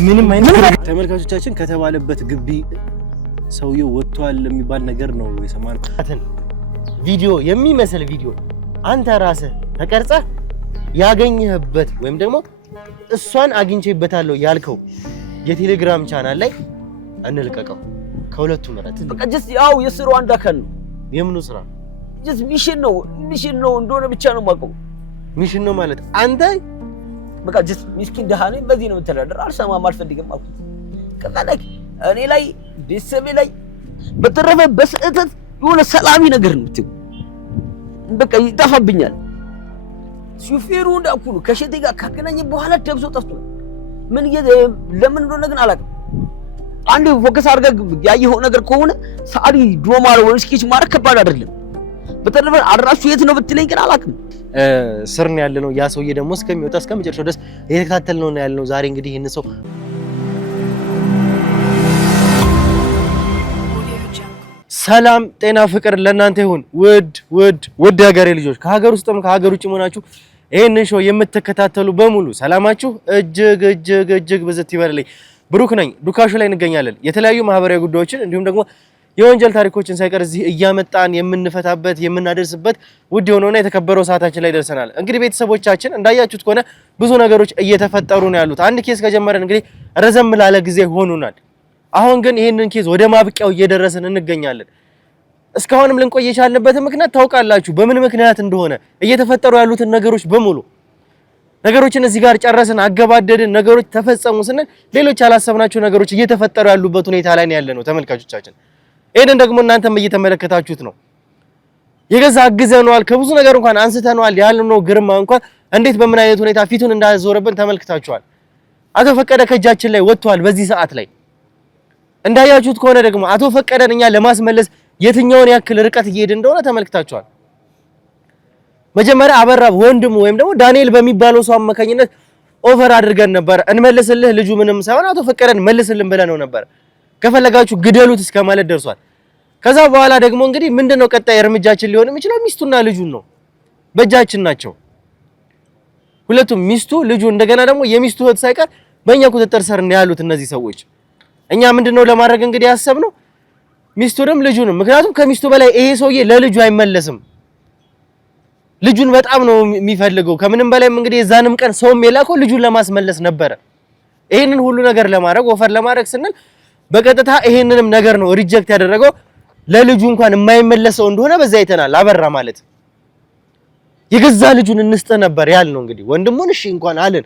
ምንም አይነት ተመልካቾቻችን ከተባለበት ግቢ ሰውየው ወጥቷል የሚባል ነገር ነው የሰማነው። ቪዲዮ የሚመስል ቪዲዮ አንተ ራስህ ተቀርጸህ ያገኘህበት ወይም ደግሞ እሷን አግኝቼበታለሁ ያልከው የቴሌግራም ቻናል ላይ እንልቀቀው። ከሁለቱ ምረት በቃ ጀስት ያው የስሩ አንድ አካል ነው። የምኑ ስራ? ጀስት ሚሽን ነው እንደሆነ ብቻ ነው የማውቀው። ሚሽን ነው ማለት አንተ በቃ ጀስት ምስኪን ደሃ ነኝ፣ በዚህ ነው የምትተዳደር። አልሰማም አልፈልግም አልኩት። ከፈለክ እኔ ላይ ቤተሰቤ ላይ በተረፈ በስህተት የሆነ ሰላሚ ነገር ነው የምትይው። በቃ ይጠፋብኛል። ሹፌሩ እንዳልኩህ ነው ከሸቴ ጋር ካገናኘ በኋላ ደብሶ ጠፍቷል። ለምን እንደሆነ ግን አላውቅም። አንድ ፎከስ አድርገህ ያየኸው ነገር ከሆነ ሳሪ ዶማር ወይ ስኬች ማድረግ ከባድ አይደለም። በተረፈ አድራሹ የት ነው ብትለኝ ግን አላውቅም። ስር ነው ያለነው። ያ ሰውዬ ደግሞ እስከሚወጣ እስከመጨረሻው ድረስ እየተከታተልነው ነው ያለነው። ዛሬ እንግዲህ ይሄን ሰው ሰላም ጤና ፍቅር ለእናንተ ይሁን። ውድ ሀገሬ ልጆች ከሀገር ውስጥም ከሀገር ውጭ ሆናችሁ ይሄንን ሾው የምትከታተሉ በሙሉ ሰላማችሁ እጅግ ብዝት ይበልልኝ። ብሩክ ነኝ። ዱካሾ ላይ እንገኛለን። የተለያዩ ማህበራዊ ጉዳዮችን እንዲሁም ደግሞ የወንጀል ታሪኮችን ሳይቀር እዚህ እያመጣን የምንፈታበት የምናደርስበት ውድ የሆነውና የተከበረው ሰዓታችን ላይ ደርሰናል። እንግዲህ ቤተሰቦቻችን እንዳያችሁት ከሆነ ብዙ ነገሮች እየተፈጠሩ ነው ያሉት። አንድ ኬስ ከጀመረን እንግዲህ ረዘም ላለ ጊዜ ሆኖናል። አሁን ግን ይሄንን ኬስ ወደ ማብቂያው እየደረስን እንገኛለን። እስካሁንም ልንቆይ የቻልንበት ምክንያት ታውቃላችሁ በምን ምክንያት እንደሆነ። እየተፈጠሩ ያሉትን ነገሮች በሙሉ ነገሮችን እዚህ ጋር ጨረስን አገባደድን፣ ነገሮች ተፈጸሙ ስንል ሌሎች ያላሰብናቸው ነገሮች እየተፈጠሩ ያሉበት ሁኔታ ላይ ነው ያለነው ተመልካቾቻችን። ይሄንን ደግሞ እናንተም እየተመለከታችሁት ነው። የገዛ አግዘነዋል፣ ከብዙ ነገር እንኳን አንስተነዋል ያልነው ግርማ እንኳን እንዴት በምን አይነት ሁኔታ ፊቱን እንዳዞረብን ተመልክታችኋል። አቶ ፈቀደ ከእጃችን ላይ ወጥቷል። በዚህ ሰዓት ላይ እንዳያችሁት ከሆነ ደግሞ አቶ ፈቀደን እኛ ለማስመለስ የትኛውን ያክል ርቀት እየሄደ እንደሆነ ተመልክታችኋል። መጀመሪያ አበራ ወንድሙ ወይም ደግሞ ዳንኤል በሚባለው ሰው አማካኝነት ኦፈር አድርገን ነበር እንመልስልህ፣ ልጁ ምንም ሳይሆን አቶ ፈቀደን መልስልን ብለነው ነበር። ከፈለጋችሁ ግደሉት እስከ ማለት ደርሷል። ከዛ በኋላ ደግሞ እንግዲህ ምንድነው ቀጣይ እርምጃችን ሊሆን የሚችለው? ሚስቱና ልጁን ነው፣ በእጃችን ናቸው ሁለቱም፣ ሚስቱ ልጁ፣ እንደገና ደግሞ የሚስቱ እህት ሳይቀር በእኛ ቁጥጥር ስር ነው ያሉት እነዚህ ሰዎች። እኛ ምንድነው ለማድረግ እንግዲህ ያሰብነው ሚስቱንም ልጁንም፣ ምክንያቱም ከሚስቱ በላይ ይሄ ሰውዬ ለልጁ አይመለስም። ልጁን በጣም ነው የሚፈልገው። ከምንም በላይም እንግዲህ የዛንም ቀን ሰውም የላከው ልጁን ለማስመለስ ነበረ። ይሄንን ሁሉ ነገር ለማድረግ ወፈር ለማድረግ ስንል በቀጥታ ይሄንንም ነገር ነው ሪጀክት ያደረገው። ለልጁ እንኳን የማይመለሰው እንደሆነ በዛ አይተናል። አበራ ማለት የገዛ ልጁን እንስጥ ነበር ያልነው። እንግዲህ ወንድሙን እሺ እንኳን አለን፣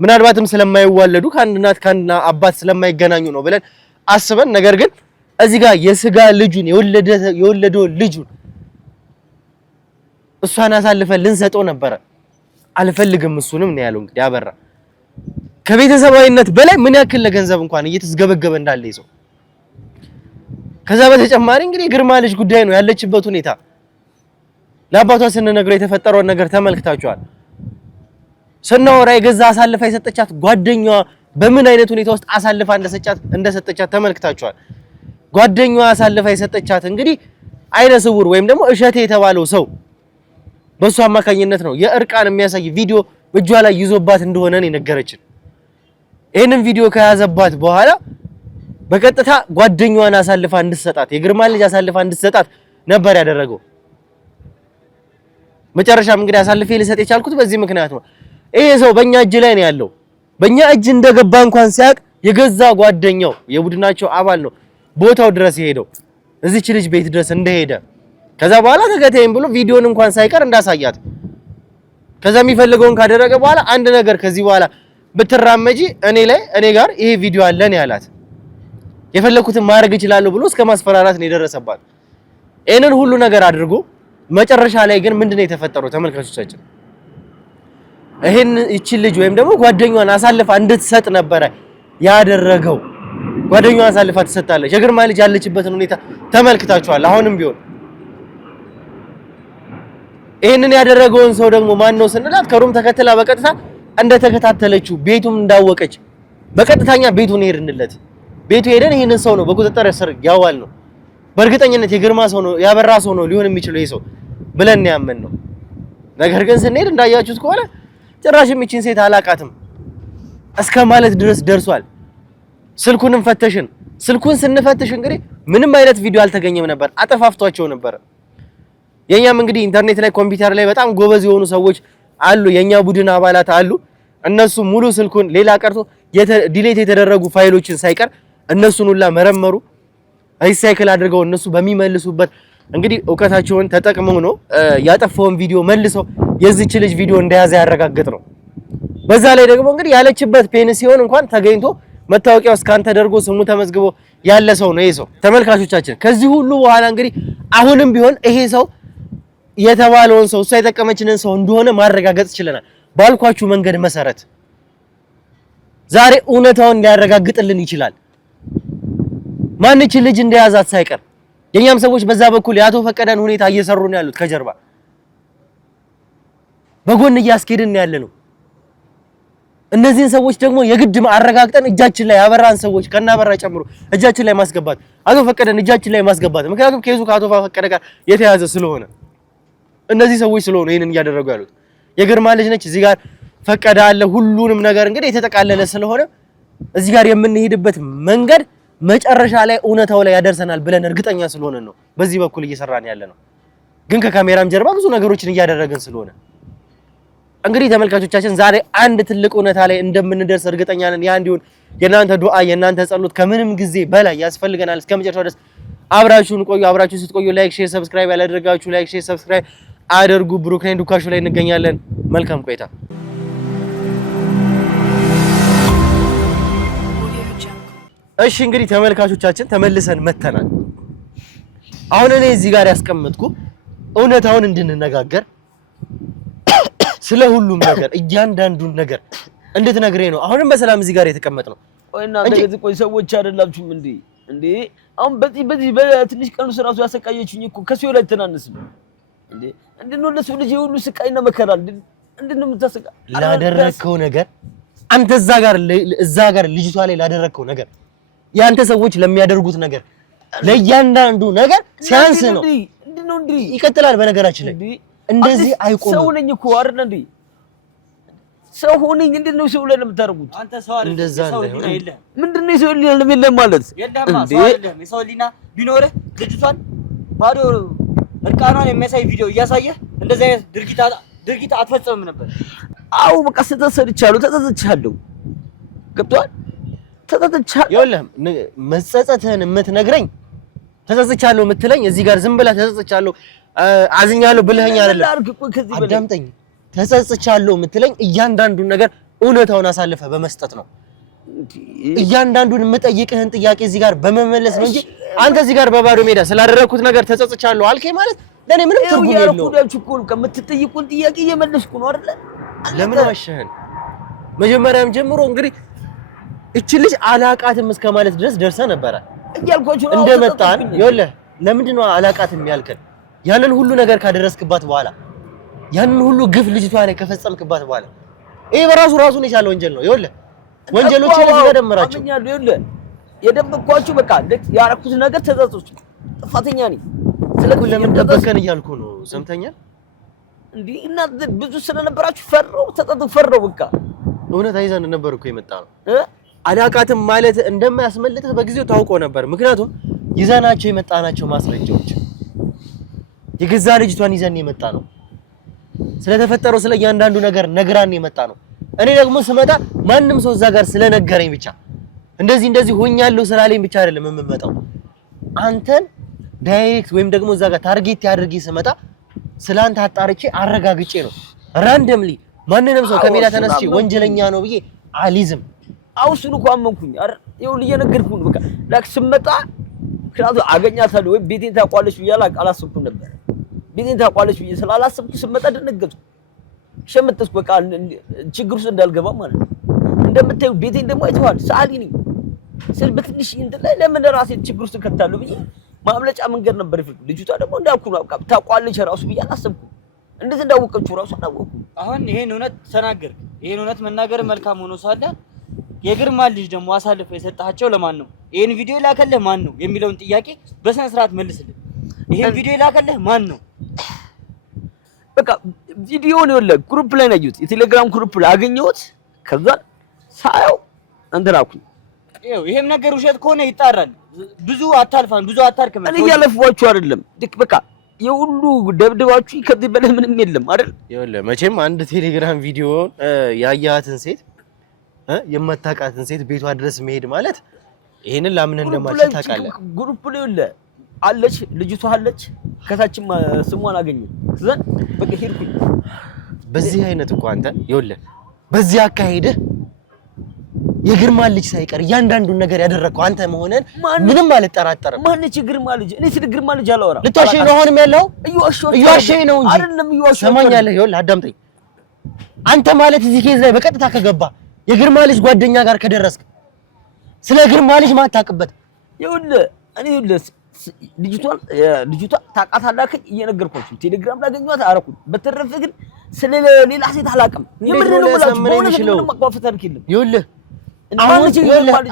ምናልባትም ስለማይዋለዱ ከአንድ እናት ከአንድ አባት ስለማይገናኙ ነው ብለን አስበን፣ ነገር ግን እዚህ ጋር የስጋ ልጁን የወለደው ልጁን እሷን አሳልፈን ልንሰጠው ነበረ። አልፈልግም እሱንም ነው ያለው። እንግዲህ አበራ ከቤተሰባዊነት በላይ ምን ያክል ለገንዘብ እንኳን እየተስገበገበ እንዳለ ይዘው። ከዛ በተጨማሪ እንግዲህ ግርማ ልጅ ጉዳይ ነው ያለችበት ሁኔታ። ለአባቷ ስንነግረው የተፈጠረውን ነገር ተመልክታችኋል። ስናወራ የገዛ አሳልፋ የሰጠቻት ጓደኛዋ በምን አይነት ሁኔታ ውስጥ አሳልፋ እንደሰጠቻት ተመልክታችኋል። ጓደኛዋ አሳልፋ የሰጠቻት እንግዲህ አይነ ስውር ወይም ደግሞ እሸቴ የተባለው ሰው በሱ አማካኝነት ነው የእርቃን የሚያሳይ ቪዲዮ እጇ ላይ ይዞባት እንደሆነ ነው የነገረችን። ይሄንን ቪዲዮ ከያዘባት በኋላ በቀጥታ ጓደኛዋን አሳልፋ እንድትሰጣት፣ የግርማ ልጅ አሳልፋ እንድትሰጣት ነበር ያደረገው። መጨረሻም እንግዲህ አሳልፌ ልሰጥ የቻልኩት በዚህ ምክንያት ነው። ይሄ ሰው በእኛ እጅ ላይ ነው ያለው። በእኛ እጅ እንደገባ እንኳን ሲያቅ የገዛ ጓደኛው የቡድናቸው አባል ነው ቦታው ድረስ የሄደው፣ እዚች ልጅ ቤት ድረስ እንደሄደ። ከዛ በኋላ ተከታይም ብሎ ቪዲዮን እንኳን ሳይቀር እንዳሳያት። ከዛ የሚፈልገውን ካደረገ በኋላ አንድ ነገር ከዚህ በኋላ ብትራመጂ እኔ ጋር ይሄ ቪዲዮ አለን ያላት፣ የፈለኩትን ማድረግ እችላለሁ ብሎ እስከ ማስፈራራት ነው የደረሰባት። ይሄንን ሁሉ ነገር አድርጎ መጨረሻ ላይ ግን ምንድነው የተፈጠረው ተመልካቾቻችን? ይቺ ልጅ ወይም ደግሞ ጓደኛዋን አሳልፋ እንድትሰጥ ነበረ ያደረገው። ጓደኛዋን አሳልፋ ትሰጣለች። የግርማ ልጅ ያለችበትን ሁኔታ ተመልክታችኋል። አሁንም ቢሆን ይሄንን ያደረገውን ሰው ደግሞ ማን ነው ስንላት ከሩም ተከትላ በቀጥታ እንደተከታተለችው ቤቱም እንዳወቀች በቀጥታኛ ቤቱን ሄድንለት። ቤቱ ሄደን ይሄንን ሰው ነው በቁጥጥር ስር ያዋል ነው። በእርግጠኝነት የግርማ ሰው ነው ያበራ ሰው ነው ሊሆን የሚችለው ይሄ ሰው ብለን ያመን ነው። ነገር ግን ስንሄድ እንዳያችሁት ከሆነ ጭራሽም እቺን ሴት አላቃትም እስከ ማለት ድረስ ደርሷል። ስልኩንም ፈተሽን። ስልኩን ስንፈትሽ እንግዲህ ምንም አይነት ቪዲዮ አልተገኘም ነበር፣ አጠፋፍቷቸው ነበር። የኛም እንግዲህ ኢንተርኔት ላይ ኮምፒውተር ላይ በጣም ጎበዝ የሆኑ ሰዎች አሉ፣ የኛ ቡድን አባላት አሉ። እነሱ ሙሉ ስልኩን ሌላ ቀርቶ ዲሌት የተደረጉ ፋይሎችን ሳይቀር እነሱን ሁላ መረመሩ። ሪሳይክል አድርገው እነሱ በሚመልሱበት እንግዲህ እውቀታቸውን ተጠቅመው ነው ያጠፋውን ቪዲዮ መልሰው የዚች ልጅ ቪዲዮ እንደያዘ ያረጋግጥ ነው። በዛ ላይ ደግሞ እንግዲህ ያለችበት ፔንሲዮን እንኳን ተገኝቶ መታወቂያው ስካን ተደርጎ ስሙ ተመዝግቦ ያለ ሰው ነው ይሄ ሰው። ተመልካቾቻችን ከዚህ ሁሉ በኋላ እንግዲህ አሁንም ቢሆን ይሄ ሰው የተባለውን ሰው እሷ የጠቀመችንን ሰው እንደሆነ ማረጋገጥ ይችላል። ባልኳችሁ መንገድ መሰረት ዛሬ እውነታውን ሊያረጋግጥልን ይችላል። ማንች ልጅ እንደያዛት ሳይቀር የኛም ሰዎች በዛ በኩል የአቶ ፈቀደን ሁኔታ እየሰሩ ነው ያሉት። ከጀርባ በጎን እያስኬድን ያለ ነው። እነዚህን ሰዎች ደግሞ የግድ አረጋግጠን እጃችን ላይ ያበራን ሰዎች ከናበራ ጨምሮ እጃችን ላይ ማስገባት፣ አቶ ፈቀደን እጃችን ላይ ማስገባት። ምክንያቱም ኬዙ ከአቶ ፈቀደ ጋር የተያዘ ስለሆነ እነዚህ ሰዎች ስለሆነ ይሄንን እያደረጉ ያሉት። የግርማ ልጅ ነች፣ እዚህ ጋር ፈቀደ አለ። ሁሉንም ነገር እንግዲህ የተጠቃለለ ስለሆነ እዚህ ጋር የምንሄድበት መንገድ መጨረሻ ላይ እውነታው ላይ ያደርሰናል ብለን እርግጠኛ ስለሆነ ነው በዚህ በኩል እየሰራን ያለ ነው። ግን ከካሜራም ጀርባ ብዙ ነገሮችን እያደረግን ስለሆነ እንግዲህ ተመልካቾቻችን ዛሬ አንድ ትልቅ እውነታ ላይ እንደምንደርስ እርግጠኛ ነን። ያ እንዲሆን የናንተ ዱአ የናንተ ጸሎት ከምንም ጊዜ በላይ ያስፈልገናል። እስከመጨረሻው ድረስ አብራችሁን ቆዩ። አብራችሁ ስትቆዩ ላይክ፣ ሼር፣ ሰብስክራይብ ያላደረጋችሁ ላይክ፣ ሼር፣ ሰብስክራይብ አድርጉ። ብሩክ ነኝ፣ ዱካሾ ላይ እንገኛለን። መልካም ቆይታ። እሺ እንግዲህ ተመልካቾቻችን ተመልሰን መተናል። አሁን እኔ እዚህ ጋር ያስቀመጥኩ እውነታውን እንድንነጋገር ስለ ሁሉም ነገር እያንዳንዱን ነገር እንድትነግረኝ ነው። አሁንም በሰላም እዚህ ጋር የተቀመጥነው። ቆይ እናንተ ከዚህ ቆይ ሰዎች አይደላችሁም እንዴ? አሁን በዚህ በትንሽ ቀን ውስጥ ራሱ ያሰቃየችኝ እኮ ከሰው ላይ ተናነስም እንዴ? እንድነው ለሰው ልጅ ሁሉ ስቃይና መከራ እንድነው የምታሰቃ ላደረከው ነገር አንተ እዛ ጋር ልጅቷ ላይ ላደረከው ነገር ያንተ ሰዎች ለሚያደርጉት ነገር ለእያንዳንዱ ነገር ሲያንስ ነው። እንድነው ይቀጥላል። በነገራችን ላይ እንደዚህ አይቆምም። ሰው ነኝ እኮ አይደል እንዴ? ሰው ሆነኝ እንድነው ሰው ላይ ለምታደርጉት አንተ ሰው አይደል? እንደዛ ነው። ምንድነው ሰው የለም ማለት እንዴ? ሰው አይደለም። የሰው ሊና ቢኖርህ ልጅቷን ባዶ እርቃኗን የሚያሳይ ቪዲዮ እያሳየህ እንደዚህ አይነት ድርጊት አትፈጽምም ነበር። አው በቃ ተጸጽቻለሁ። ገብቶሃል? ተጸጽቻለሁ። ይኸውልህ መጸጸትህን የምትነግረኝ ተጸጽቻለሁ የምትለኝ እዚህ ጋር ዝም ብለህ ተጸጽቻለሁ አዝኛለሁ ብለኸኝ አይደለም። አዳምጠኝ። ተጸጽቻለሁ የምትለኝ እያንዳንዱን ነገር እውነታውን አሳልፈህ በመስጠት ነው። እያንዳንዱን የምጠይቅህን ጥያቄ እዚህ ጋር በመመለስ ነው እንጂ አንተ እዚህ ጋር በባዶ ሜዳ ስላደረኩት ነገር ተጸጽቻለሁ አልከኝ ማለት ለኔ ምንም ትርጉም የለውም። ከምትጠይቁን ጥያቄ እየመለስኩ ነው አይደል? ለምን ዋሸህን? መጀመሪያም ጀምሮ እንግዲህ እቺ ልጅ አላቃትም እስከ ማለት ድረስ ደርሰህ ነበረ እያልኳችሁ ነው እንደመጣን። ይኸውልህ ለምንድን ነው አላቃትም ያልከን? ያንን ሁሉ ነገር ካደረስክባት በኋላ ያንን ሁሉ ግፍ ልጅቷ ላይ ከፈጸምክባት በኋላ ይሄ በራሱ ራሱን የቻለ ወንጀል ነው። ይኸውልህ ወንጀሎችን እዚህ ጋር ደምራቸው። ይኸውልህ የደበቅኳችሁ በቃ ያረኩት ነገር ተጸጽቼ ጥፋተኛ ነኝ። ስለዚህ ለምን ደበከን እያልኩ ነው። ሰምተኛል እንዴ? እና ብዙ ስለነበራችሁ ፈረው በቃ እውነት አይዘን ነበር እኮ የመጣ ነው። አላቃትም ማለት እንደማያስመልጥህ በጊዜው ታውቆ ነበር። ምክንያቱም ይዘናቸው የመጣናቸው ማስረጃዎች የገዛ ልጅቷን ይዘን የመጣ ነው። ስለተፈጠረው ስለ እያንዳንዱ ነገር ነግራን የመጣ ነው። እኔ ደግሞ ስመጣ ማንም ሰው እዛ ጋር ስለነገረኝ ብቻ እንደዚህ ሆኛለሁ ስላለኝ ብቻ አይደለም የምመጣው። አንተን ዳይሬክት ወይም ደግሞ እዛ ጋር ታርጌት ያድርጌ ስመጣ ስላንተ አጣርቼ አረጋግጬ ነው። ራንደምሊ ማንንም ሰው ከሜዳ ተነስቼ ወንጀለኛ ነው ብዬ አልይዝም። አውሱን እኮ አመንኩኝ አይደል? ይኸውልህ እየነገርኩህ ነው። በቃ ላክ ስመጣ ምክንያቱም አገኛታለሁ ወይ ቤቴን ታውቋለች ብዬ አላሰብኩም ነበር። ቤቴን ታውቋለች ብዬ ስላላሰብኩ ስመጣ ደነገጥኩ፣ ሸመተስኩ። በቃ ችግር ውስጥ እንዳልገባ ማለት ነው። እንደምታዩ ቤቴን ደግሞ አይተዋል። ሰዓሊ ነኝ ስል በትንሽ እንትን ላይ ለምን ራሴ ችግር ውስጥ ከታለሁ ብዬ ማምለጫ መንገድ ነበር ይፈልኩ። ልጅቷ ደግሞ እንዳልኩ ነው በቃ ታውቋለች ራሱ ብዬ አላሰብኩም። እንዴት እንዳወቀችው ራሱ አላወኩም። አሁን ይሄን እውነት ተናገርክ። ይሄን እውነት መናገር መልካም ሆኖ ሳለ የግርማ ልጅ ደግሞ አሳልፈው የሰጣቸው ለማን ነው? ይሄን ቪዲዮ ላከልህ ማን ነው የሚለውን ጥያቄ በስነ ስርዓት መልስልኝ። ይሄን ቪዲዮ ላከልህ ማን ነው? በቃ ቪዲዮ ነው ያለ ግሩፕ ላይ ነው ያዩት፣ የቴሌግራም ግሩፕ ላይ አገኘሁት። ከዛ ሳየው እንድራኩኝ ይሄም ነገር ውሸት ከሆነ ይጣራል። ብዙ አታልፋን ብዙ አታርክም። እኔ ያለፍዋችሁ አይደለም ልክ በቃ የሁሉ ደብድባችሁ ከዚህ በላይ ምንም የለም አይደል? ይኸውልህ መቼም አንድ ቴሌግራም ቪዲዮ ያያትን ሴት የማታውቃትን ሴት ቤቷ ድረስ መሄድ ማለት ይሄንን ላምን እንደማልችል ታውቃለህ። ግሩፕ ላይ ይኸውልህ አለች ልጅቷ አለች፣ ከታችም ስሟን አገኘሁ። ዘን በቃ ሄድኩኝ። በዚህ አይነት እኮ አንተ ይኸውልህ በዚህ አካሄድህ የግርማ ልጅ ሳይቀር እያንዳንዱን ነገር ያደረግከው አንተ መሆነን ምንም አልጠራጠርም። ማነች ግርማ ልጅ? እኔ ስለ ግርማ ልጅ አላወራም። ልታሸኝ ነው አሁንም ያለው? እየዋሸኝ ነው እንጂ አይደለም እየዋሸኝ። ሰማኛለህ? ይኸውልህ አዳምጠኝ። አንተ ማለት እዚህ ኬዝ ላይ በቀጥታ ከገባ የግርማ ልጅ ጓደኛ ጋር ከደረስክ ስለ ግርማ ልጅ ማታውቅበት ይኸውልህ እኔ ይኸውልህ ልጅቷ ታውቃታለህ እየነገርኳችሁ ቴሌግራም ላይ አገኘኋት አደረኩኝ። በተረፈ ግን ስለ ሌላ ሴት አላውቅም። የምር ነው ማለት ነው ማቋፈት አልከለም። ይኸውልህ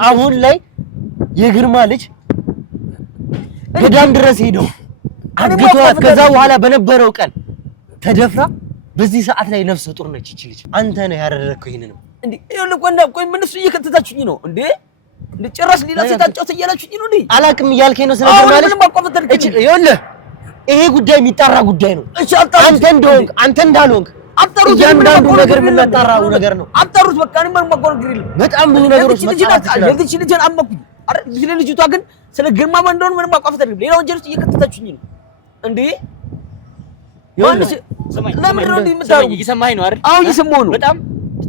አሁን ላይ የግርማ ልጅ ገዳም ድረስ ሄደው አግቷት ከዛ በኋላ በነበረው ቀን ተደፍራ በዚህ ሰዓት ላይ ነፍሰ ጡር ነች እቺ ልጅ። አንተ ነህ ያደረግከው ይሄንን እንዴ? ይኸውልህ ቆይ ምን እሱ እየከተታችሁኝ ነው እንዴ? ጭራሽ ሌላ ሴት አጫውተህ እያላችሁኝ ነው እንዴ? አላውቅም እያልከኝ ነው ስለ ግርማ ልጅ። ይኸውልህ ይሄ ጉዳይ የሚጣራ ጉዳይ ነው። አንተ እንደሆንክ አንተ እንዳልሆንክ አጣሩት። እያንዳንዱ ነገር የምናጣራው ነገር ነው። አጣሩት በቃ እኔ ምንም ማቆርጥ ይል በጣም ብዙ ነገሮች መጣራት ይችላል። ለዚህ ልጅን አመኩኝ አይደል? ለዚህ ልጅቷ ግን ስለ ግርማ እንደሆነ ምንም ማቋፈት አይደለም። ሌላ ወንጀል ውስጥ እየከተታችሁኝ ነው እንዴ? ለምን ነው እንደምታውቁ? እየሰማኸኝ ነው አይደል? አዎ እየሰማሁ ነው። በጣም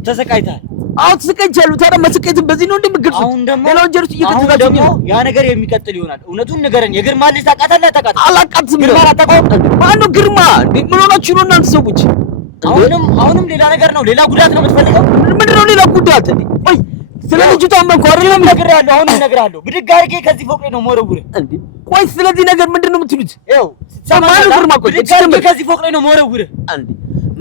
ተሰቃይተሃል። አዎ ተሰቃይቻለሁ። ታዲያ መስቀየትን በዚህ ነው እንደምገልጽ? ሌላ ወንጀል ውስጥ እየከተታችሁኝ ነው። ያ ነገር የሚቀጥል ይሆናል። እውነቱን ንገረን። የግርማ ልጅ ታውቃታለህ? አታውቃትም? አላውቃትም። ግርማ አታውቀውም? ማነው ግርማ? ምን ሆናችሁ ነው እናንተ ሰዎች? አሁንም ሌላ ነገር ነው። ሌላ ጉዳት ነው የምትፈልገው? ምንድን ነው ሌላ ጉዳት? እንዴ ቆይ ስለ ልጅቷ መንኳ አይደለም ነግሬሃለሁ። አሁንም እነግርሃለሁ። ብድግ አድርጌ ከዚህ ፎቅ ላይ ነው የምወረውርህ። እንዴ ቆይ ስለዚህ ነገር ምንድን ነው የምትሉት? ይኸው ሰማሉ ግርማ ቆይ ብድግ አድርጌ ከዚህ ፎቅ ላይ ነው የምወረውርህ። እንዴ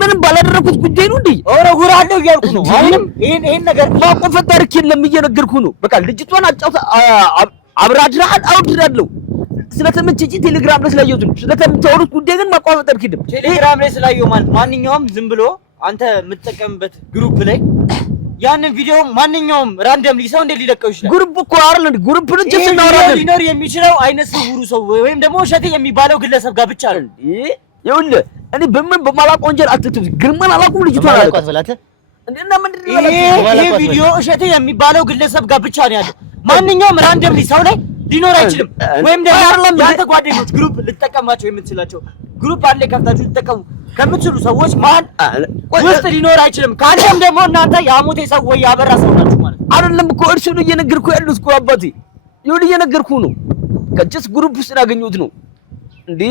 ምንም ባላደረኩት ጉዳይ ነው እንዴ? እወረውርሃለሁ እያልኩ ነው። አሁንም ይሄን ነገር ማቆፈት ታሪክ የለም እየነገርኩ ነው። በቃ ልጅቷን አጫውታ አብራድራል አውድራለሁ። ስለተመቸኝ ቴሌግራም ላይ ስላየሁት ነው። ስለተምታወሩት ጉዳይ ግን ማቋረጥ አልኪድም። ቴሌግራም ላይ ስላየሁ ማለት ማንኛውም ዝም ብሎ አንተ የምትጠቀምበት ግሩፕ ላይ ያንን ቪዲዮ ማንኛውም ራንደምሊ ሰው እንዴት ሊለቀው ይችላል? ግሩፕ እኮ አይደል ግሩፕ ነው ጀስት እናወራለን። ሊኖር የሚችለው አይነ ስውሩ ሰው ወይም ደግሞ እሸቴ የሚባለው ግለሰብ ጋር ብቻ ነው። ይኸውልህ እኔ በምን በማላውቅ ወንጀል አትክተት። ግርማን አላውቅም ልጅቷን አላውቃት በላተ እንዴና ምንድን ነው ይሄ ቪዲዮ እሸቴ የሚባለው ግለሰብ ጋር ብቻ ነው ያለው። ማንኛውም ራንደምሊ ሰው ላይ ሊኖር አይችልም። ወይም ደግሞ ያንተ ጓደኞች ግሩፕ ልትጠቀማቸው የምትችላቸው ግሩፕ አለ ከፍታችሁ ልትጠቀሙ ከምትችሉ ሰዎች ማን ውስጥ ሊኖር አይችልም። ካለም ደግሞ እናንተ የአሞቴ ሰው ወይ ያበራ ሰው ናችሁ ማለት አይደለም እኮ እርሱ ነው እየነገርኩ ያሉት እኮ አባቴ ይሁን እየነገርኩ ነው። ከጀስ ግሩፕ ውስጥ ያገኘሁት ነው እንዴ?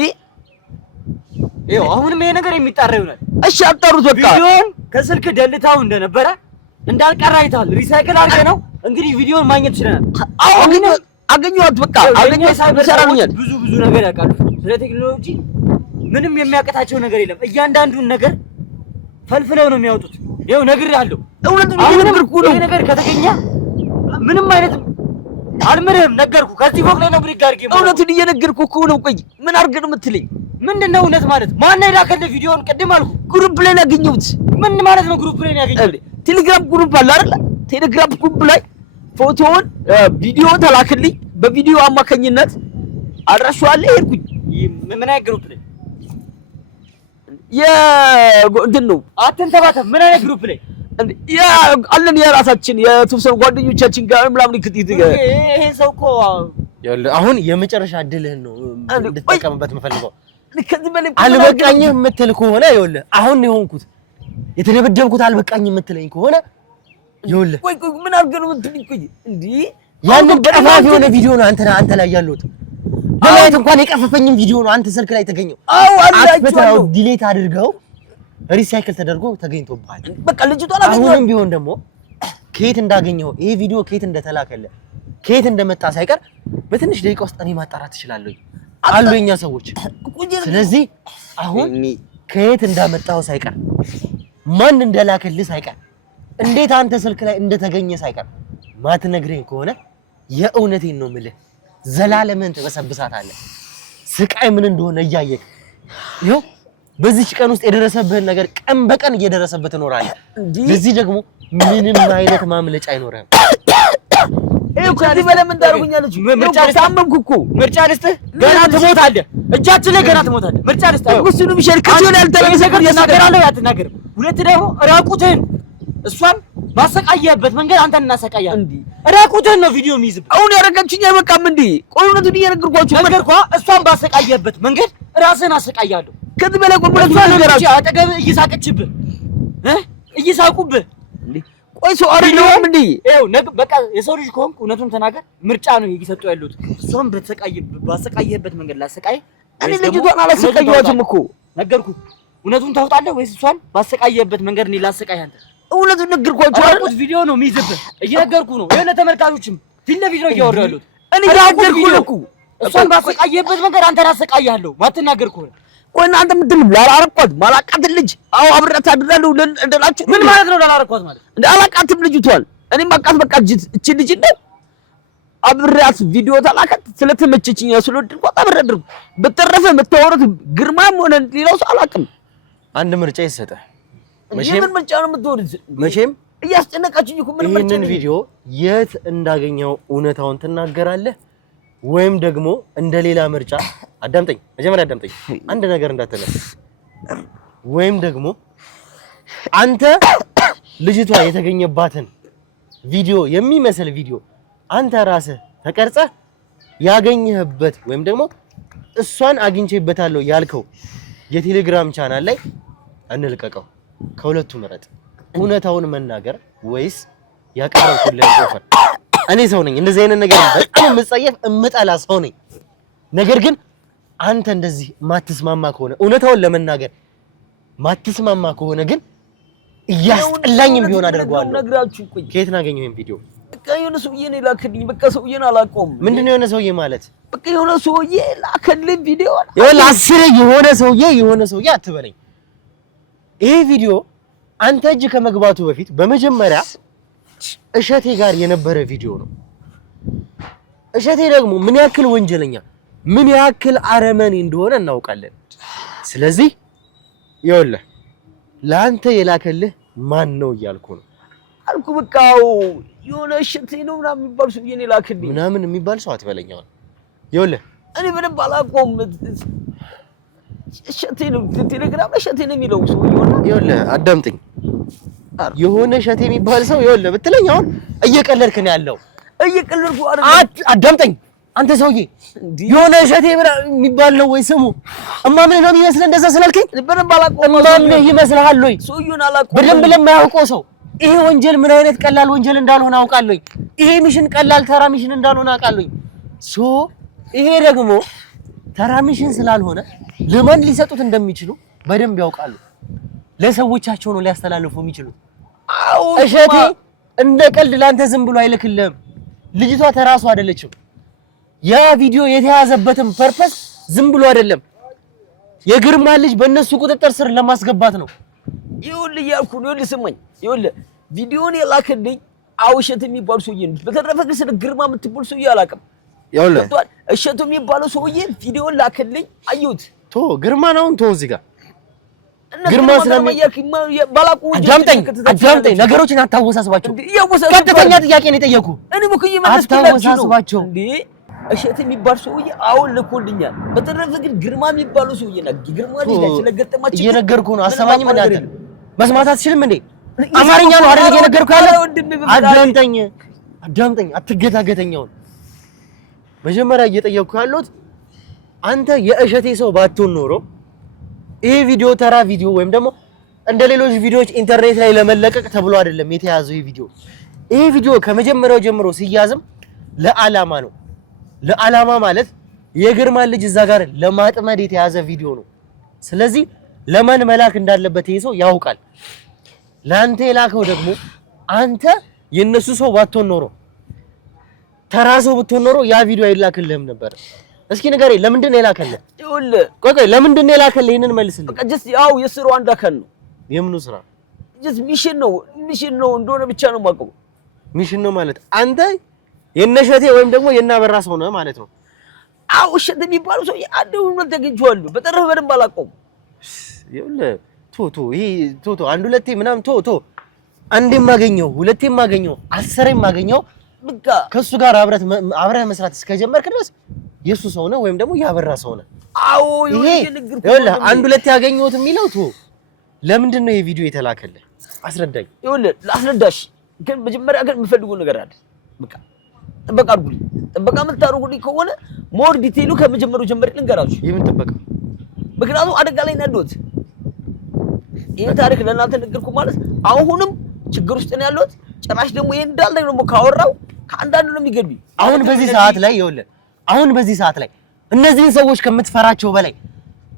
ይኸው አሁንም ይሄ ነገር የሚጣራ ይሆናል። እሺ አጣሩት በቃ ቪዲዮን ከስልክ ደልታው እንደነበረ እንዳልቀራ አይተሃል። ሪሳይክል አድርገህ ነው እንግዲህ ቪዲዮን ማግኘት ይችላል። አዎ ግን አገኘኋት በቃ አገኘኋት። ይሰራልኛል። ብዙ ነገር ያውቃሉ ስለ ቴክኖሎጂ ምንም የሚያቀታቸው ነገር የለም። እያንዳንዱን ነገር ፈልፍለው ነው የሚያወጡት። ይኸው ነግሬሃለሁ። እውነቱን እየነገርኩ ነው። ይሄ ነገር ከተገኘ ምንም አይነት አልምርህም። ነገርኩህ። ከዚህ ፎቅ ላይ ነው ብሪግ አድርጌ እውነቱን እየነገርኩ እኮ ነው። ቆይ ምን አድርገህ ነው የምትለኝ? ምንድነው እውነት ማለት? ማን የላከልህ ቪዲዮውን? ቅድም አልኩህ ግሩፕ ላይ ነው ያገኘሁት። ምን ማለት ነው ግሩፕ ላይ ነው ያገኘሁት? ቴሌግራም ግሩፕ አለ አይደል? ቴሌግራም ግሩፕ ላይ ፎቶውን ቪዲዮ ተላክልኝ። በቪዲዮ አማካኝነት አድራሻው አለ። ሄድኩኝ። ምን አይነት ግሩፕ ላይ እንትን ነው? አትንተባተብ። ምን አይነት ግሩፕ ላይ አለን? የራሳችን የተወሰኑ ጓደኞቻችን ጋር ምናምን ይሄ ሰው እኮ አሁን የመጨረሻ እድልህን ነው እንድትጠቀምበት የምፈልገው። ከዚህ በላይ አልበቃኝም የምትል ከሆነ ይኸውልህ አሁን የሆንኩት የተደበደብኩት አልበቃኝም የምትለኝ ከሆነ ይኸውልህ ቆይ ምን አድርገህ ነው የምትለኝ? ቆይ እንዴ ያንን ቀፋፊ የሆነ ቪዲዮ ነው አንተ ላይ ያለሁት። ለማየት እንኳን የቀፈፈኝም ቪዲዮ ነው አንተ ስልክ ላይ ተገኘው። አዎ አላችሁ ዲሌት አድርገው ሪሳይክል ተደርጎ ተገኝቶብሃል። በቃ ልጅቷን አገኘው። አሁንም ቢሆን ደግሞ ከየት እንዳገኘው ይሄ ቪዲዮ ከየት እንደተላከለ ከየት እንደመጣ ሳይቀር በትንሽ ደቂቃ ውስጥ እኔ ማጣራት እችላለሁ አሉ የኛ ሰዎች። ስለዚህ አሁን ከየት እንዳመጣው ሳይቀር ማን እንደላከልህ ሳይቀር እንዴት አንተ ስልክ ላይ እንደተገኘ ሳይቀር ማትነግረኝ ከሆነ የእውነቴን ነው የምልህ ዘላለምን ትበሰብሳታለህ። ስቃይ ምን እንደሆነ እያየህ ይኸው በዚህች ቀን ውስጥ የደረሰብህን ነገር ቀን በቀን እየደረሰበት እኖራለህ። ለዚህ ደግሞ ምንም አይነት ማምለጫ አይኖርህም። ይኸው ከዚህ በላይ ምን ታደርጉኛለች? ታመምኩ እኮ ምርጫ ልስጥህ፣ ገና ትሞታለህ። እጃችን ላይ ገና ትሞታለህ። ምርጫ ልስጥህ። እሱንም ሸርክቹ ላይ ያልተለበሰ ነገር ተናገራለህ፣ አትናገርም። ሁለት ደግሞ ራቁትህን እሷን ባሰቃየህበት መንገድ አንተን እናሰቃያለን። ራቁትህን ነው ቪዲዮ የሚይዝብህ። አሁን ያደረጋችኝ አይበቃም እንዴ? ቆይ እውነቱን እየነገርኳችሁ ነገርኳህ። እሷን ባሰቃየህበት መንገድ ራስህን አሰቃያለሁ። ከዚህ በላይ ቆይ ብለህ ነገራችሁ። አጠገብህ እየሳቀችብህ እየሳቁብህ እንዴ? ቆይ ሰው አይደለም እንዴ? ይኸው በቃ የሰው ልጅ ከሆንክ እውነቱን ተናገር። ምርጫ ነው እየሰጡ ያሉት። እሷን ባሰቃየህበት መንገድ ላሰቃይ። እኔ ልጅቷን አላሰቃየኋትም እኮ ነገርኩህ። እውነቱን ታውጣለህ ወይስ እሷን ባሰቃየህበት መንገድ እኔ ላሰቃይ? አንተ እውነቱን ነገርኳችሁ አይደል? ቪዲዮ ነው የሚይዝብህ። እየነገርኩህ ነው። ይኸው ለተመልካቾችም ፊት ለፊት ነው እያወራሁ ያሉት። እኔ ነገርኩህ እኮ እሷን ባሰቃየህበት መንገድ አንተን አሰቃያለሁ። ማትናገር ከሆነ ቆይ እናንተ ምንድን ላላረኳት ማላቃትን ልጅ አዎ አብሬያት አድራለሁ እንደላችሁ ምን ማለት ነው? ላላረኳት ማለት እንደ አላቃትም ልጅቷን እኔ ማቃት በቃ እቺ ልጅ እንደ አብሬያት ቪዲዮ ተላከት ስለተመቸችኝ ስለወደድኳት አብሬያት አድርኩ። በተረፈ የምታወሩት ግርማም ሆነ ሌላው ሰው አላውቅም። አንድ ምርጫ ይሰጣል። ምን ምርጫ ነው የምትወዱት? መቼም እያስጨነቃችኝ እኮ ምን ምርጫ ነው? ቪዲዮ የት እንዳገኘው እውነታውን ትናገራለህ ወይም ደግሞ እንደሌላ ምርጫ አዳምጠኝ፣ መጀመሪያ አዳምጠኝ፣ አንድ ነገር እንዳትነሳ። ወይም ደግሞ አንተ ልጅቷ የተገኘባትን ቪዲዮ የሚመስል ቪዲዮ አንተ ራስህ ተቀርጸህ ያገኘህበት ወይም ደግሞ እሷን አግኝቼበታለሁ ያልከው የቴሌግራም ቻናል ላይ እንልቀቀው። ከሁለቱ ምረጥ። እውነታውን መናገር ወይስ ያቀረብኩልህ ኦፈር? እኔ ሰው ነኝ እንደዚህ አይነት ነገር በጣም የምጸየፍ እምጠላ ሰው ነኝ። ነገር ግን አንተ እንደዚህ ማትስማማ ከሆነ እውነታውን ለመናገር ማትስማማ ከሆነ ግን እያስጠላኝም ቢሆን አደርገዋለሁ። ነግራችሁ ቆይ ከየት ናገኘው ይሄን ቪዲዮ? በቃ የሆነ ሰውዬ ነው ላከልኝ። በቃ ሰውዬን አላውቀውም። ምንድነው የሆነ ሰውዬ ማለት? በቃ የሆነ ሰውዬ ላከልኝ ቪዲዮ። ይኸውልህ አስሬ የሆነ ሰውዬ አትበለኝ። ይሄ ቪዲዮ አንተ እጅ ከመግባቱ በፊት በመጀመሪያ እሸቴ ጋር የነበረ ቪዲዮ ነው። እሸቴ ደግሞ ምን ያክል ወንጀለኛ ምን ያክል አረመኔ እንደሆነ እናውቃለን። ስለዚህ ይኸውልህ ለአንተ የላከልህ ማን ነው እያልኩ ነው አልኩ። በቃ የሆነ እሸቴ ነው ምናምን የሚባል ሰውዬ ነው የላከልኝ። ምናምን የሚባል ሰው አትበለኝ። አሁን ይኸውልህ እኔ በደንብ አላውቀውም። እሸቴ ነው ቴሌግራም እሸቴ ነው የሚለው ሰውዬው። ይኸውልህ አዳምጠኝ። የሆነ እሸቴ የሚባል ሰው ይኸውልህ ብትለኝ አሁን እየቀለድክ ነው ያለው። እየቀለድኩ አዳምጠኝ አንተ ሰውዬ። የሆነ እሸቴ የሚባል ነው ወይ ስሙ? እማምነህ ነው የሚመስልህ እንደዛ ስላልከኝ? በደንብ አላውቀውም። እማምነህ ይመስልሃል ወይ? ሰውዬውን አላውቀውም። በደንብ ለማያውቀው ሰው ይሄ ወንጀል ምን አይነት ቀላል ወንጀል እንዳልሆነ አውቃለሁ። ይሄ ሚሽን ቀላል ተራ ሚሽን እንዳልሆነ አውቃለሁ። ይሄ ደግሞ ተራ ሚሽን ስላልሆነ ለማን ሊሰጡት እንደሚችሉ በደንብ ያውቃሉ። ለሰዎቻቸው ነው ሊያስተላልፉ የሚችሉት። እሸቴ እንደ ቀልድ ላንተ ዝም ብሎ አይልክልህም። ልጅቷ ተራሱ አይደለችም። ያ ቪዲዮ የተያዘበትም ፐርፐስ ዝም ብሎ አይደለም። የግርማ ልጅ በእነሱ ቁጥጥር ስር ለማስገባት ነው። ይኸውልህ እያልኩ ነው። ይኸውልህ ስማኝ፣ ይኸውልህ ቪዲዮን የላከልኝ እሸት የሚባል ሰውዬ ነው። በተረፈ ግን ስለ ግርማ የምትባል ሰውዬ አላውቅም። ይኸውልህ እሸቱ የሚባለው ሰውዬ ቪዲዮን ላከልኝ፣ አየሁት። ግርማ ነው እዚህ ጋር ግርማ አዳምጠኝ፣ ነገሮችን አታወሳስባቸው። ቀጥተኛ ጥያቄ ነው የጠየኩህ። እኔ ሙክዬ አታወሳስባቸው። እንዴ እሸት የሚባል ሰውዬ አሁን ልኮልኛል። በተረፈ ግን ግርማ የሚባለው ሰውዬ ነው። ግርማ ልጅ ላይ ስለገጠማችሁ እየነገርኩህ ነው። አሰማኝም እንዳንተ መስማት አትችልም እንዴ? አማርኛ ነው አይደል እየነገርኩህ ያለው? አዳምጠኝ፣ አትገታገተኛው። መጀመሪያ እየጠየቅኩህ ያለሁት አንተ የእሸቴ ሰው ባትሆን ኖሮ ይሄ ቪዲዮ ተራ ቪዲዮ ወይም ደግሞ እንደ ሌሎች ቪዲዮዎች ኢንተርኔት ላይ ለመለቀቅ ተብሎ አይደለም የተያዘው። ይሄ ቪዲዮ ከመጀመሪያው ጀምሮ ሲያዝም ለዓላማ ነው። ለዓላማ ማለት የግርማን ልጅ እዛ ጋር ለማጥመድ የተያዘ ቪዲዮ ነው። ስለዚህ ለማን መላክ እንዳለበት ይሄ ሰው ያውቃል። ለአንተ የላከው ደግሞ አንተ የነሱ ሰው ባትሆን ኖሮ ተራ ሰው ብትሆን ኖሮ ያ ቪዲዮ አይላክልህም ነበር። እስኪ ንገረኝ፣ ለምንድን ነው የላከልህ? ይኸውልህ ቆይ ለምንድን ነው የላከልህ? ይሄንን መልስልኝ። በቃ ጀስት ያው የስራው አንድ አካል ነው። የምኑ ስራ? ጀስት ሚሽን ነው እንደሆነ ብቻ ነው የማውቀው። ሚሽን ነው ማለት አንተ የነሸቴ ወይም ደግሞ የናበራ ሰው ነው ማለት ነው? አው እሸት የሚባለው ሰው አንድ ሁሉ ተገኝቷል። በተረፈ በደንብ አላውቀውም። ይኸውልህ ይሄ አንድ ሁለቴ ምናምን አንዴም ማገኘው ሁለቴም ማገኘው 10ም ማገኘው በቃ ከሱ ጋር አብረህ መስራት እስከጀመርክ ድረስ የሱ ሰው ነው ወይም ደግሞ ያበራ ሰው ነው። አዎ ይኸውልህ አንድ ሁለቴ ያገኘሁት የሚለው ለምንድን ነው የቪዲዮ የተላከልህ? አስረዳኝ። ይኸውልህ ላስረዳሽ፣ ግን መጀመሪያ ግን የምፈልገው ነገር አለ። በቃ ጥበቃ አድርጉልኝ። ጥበቃ የምታደርጉልኝ ከሆነ ሞር ዲቴይሉ ከመጀመሪያው ጀምሬ ልንገራችሁ። የምን ጥበቃ? ምክንያቱም አደጋ ላይ ነው ያለሁት። ይሄን ታሪክ ለእናንተ ነገርኩ ማለት አሁንም ችግር ውስጥ ነው ያለሁት። ጭራሽ ደግሞ ይሄን እንዳለ ደግሞ ካወራው ከአንዳንዱ ነው የሚገድብኝ። አሁን በዚህ ሰዓት ላይ ይኸውልህ በዚህ ሰዓት ላይ እነዚህን ሰዎች ከምትፈራቸው በላይ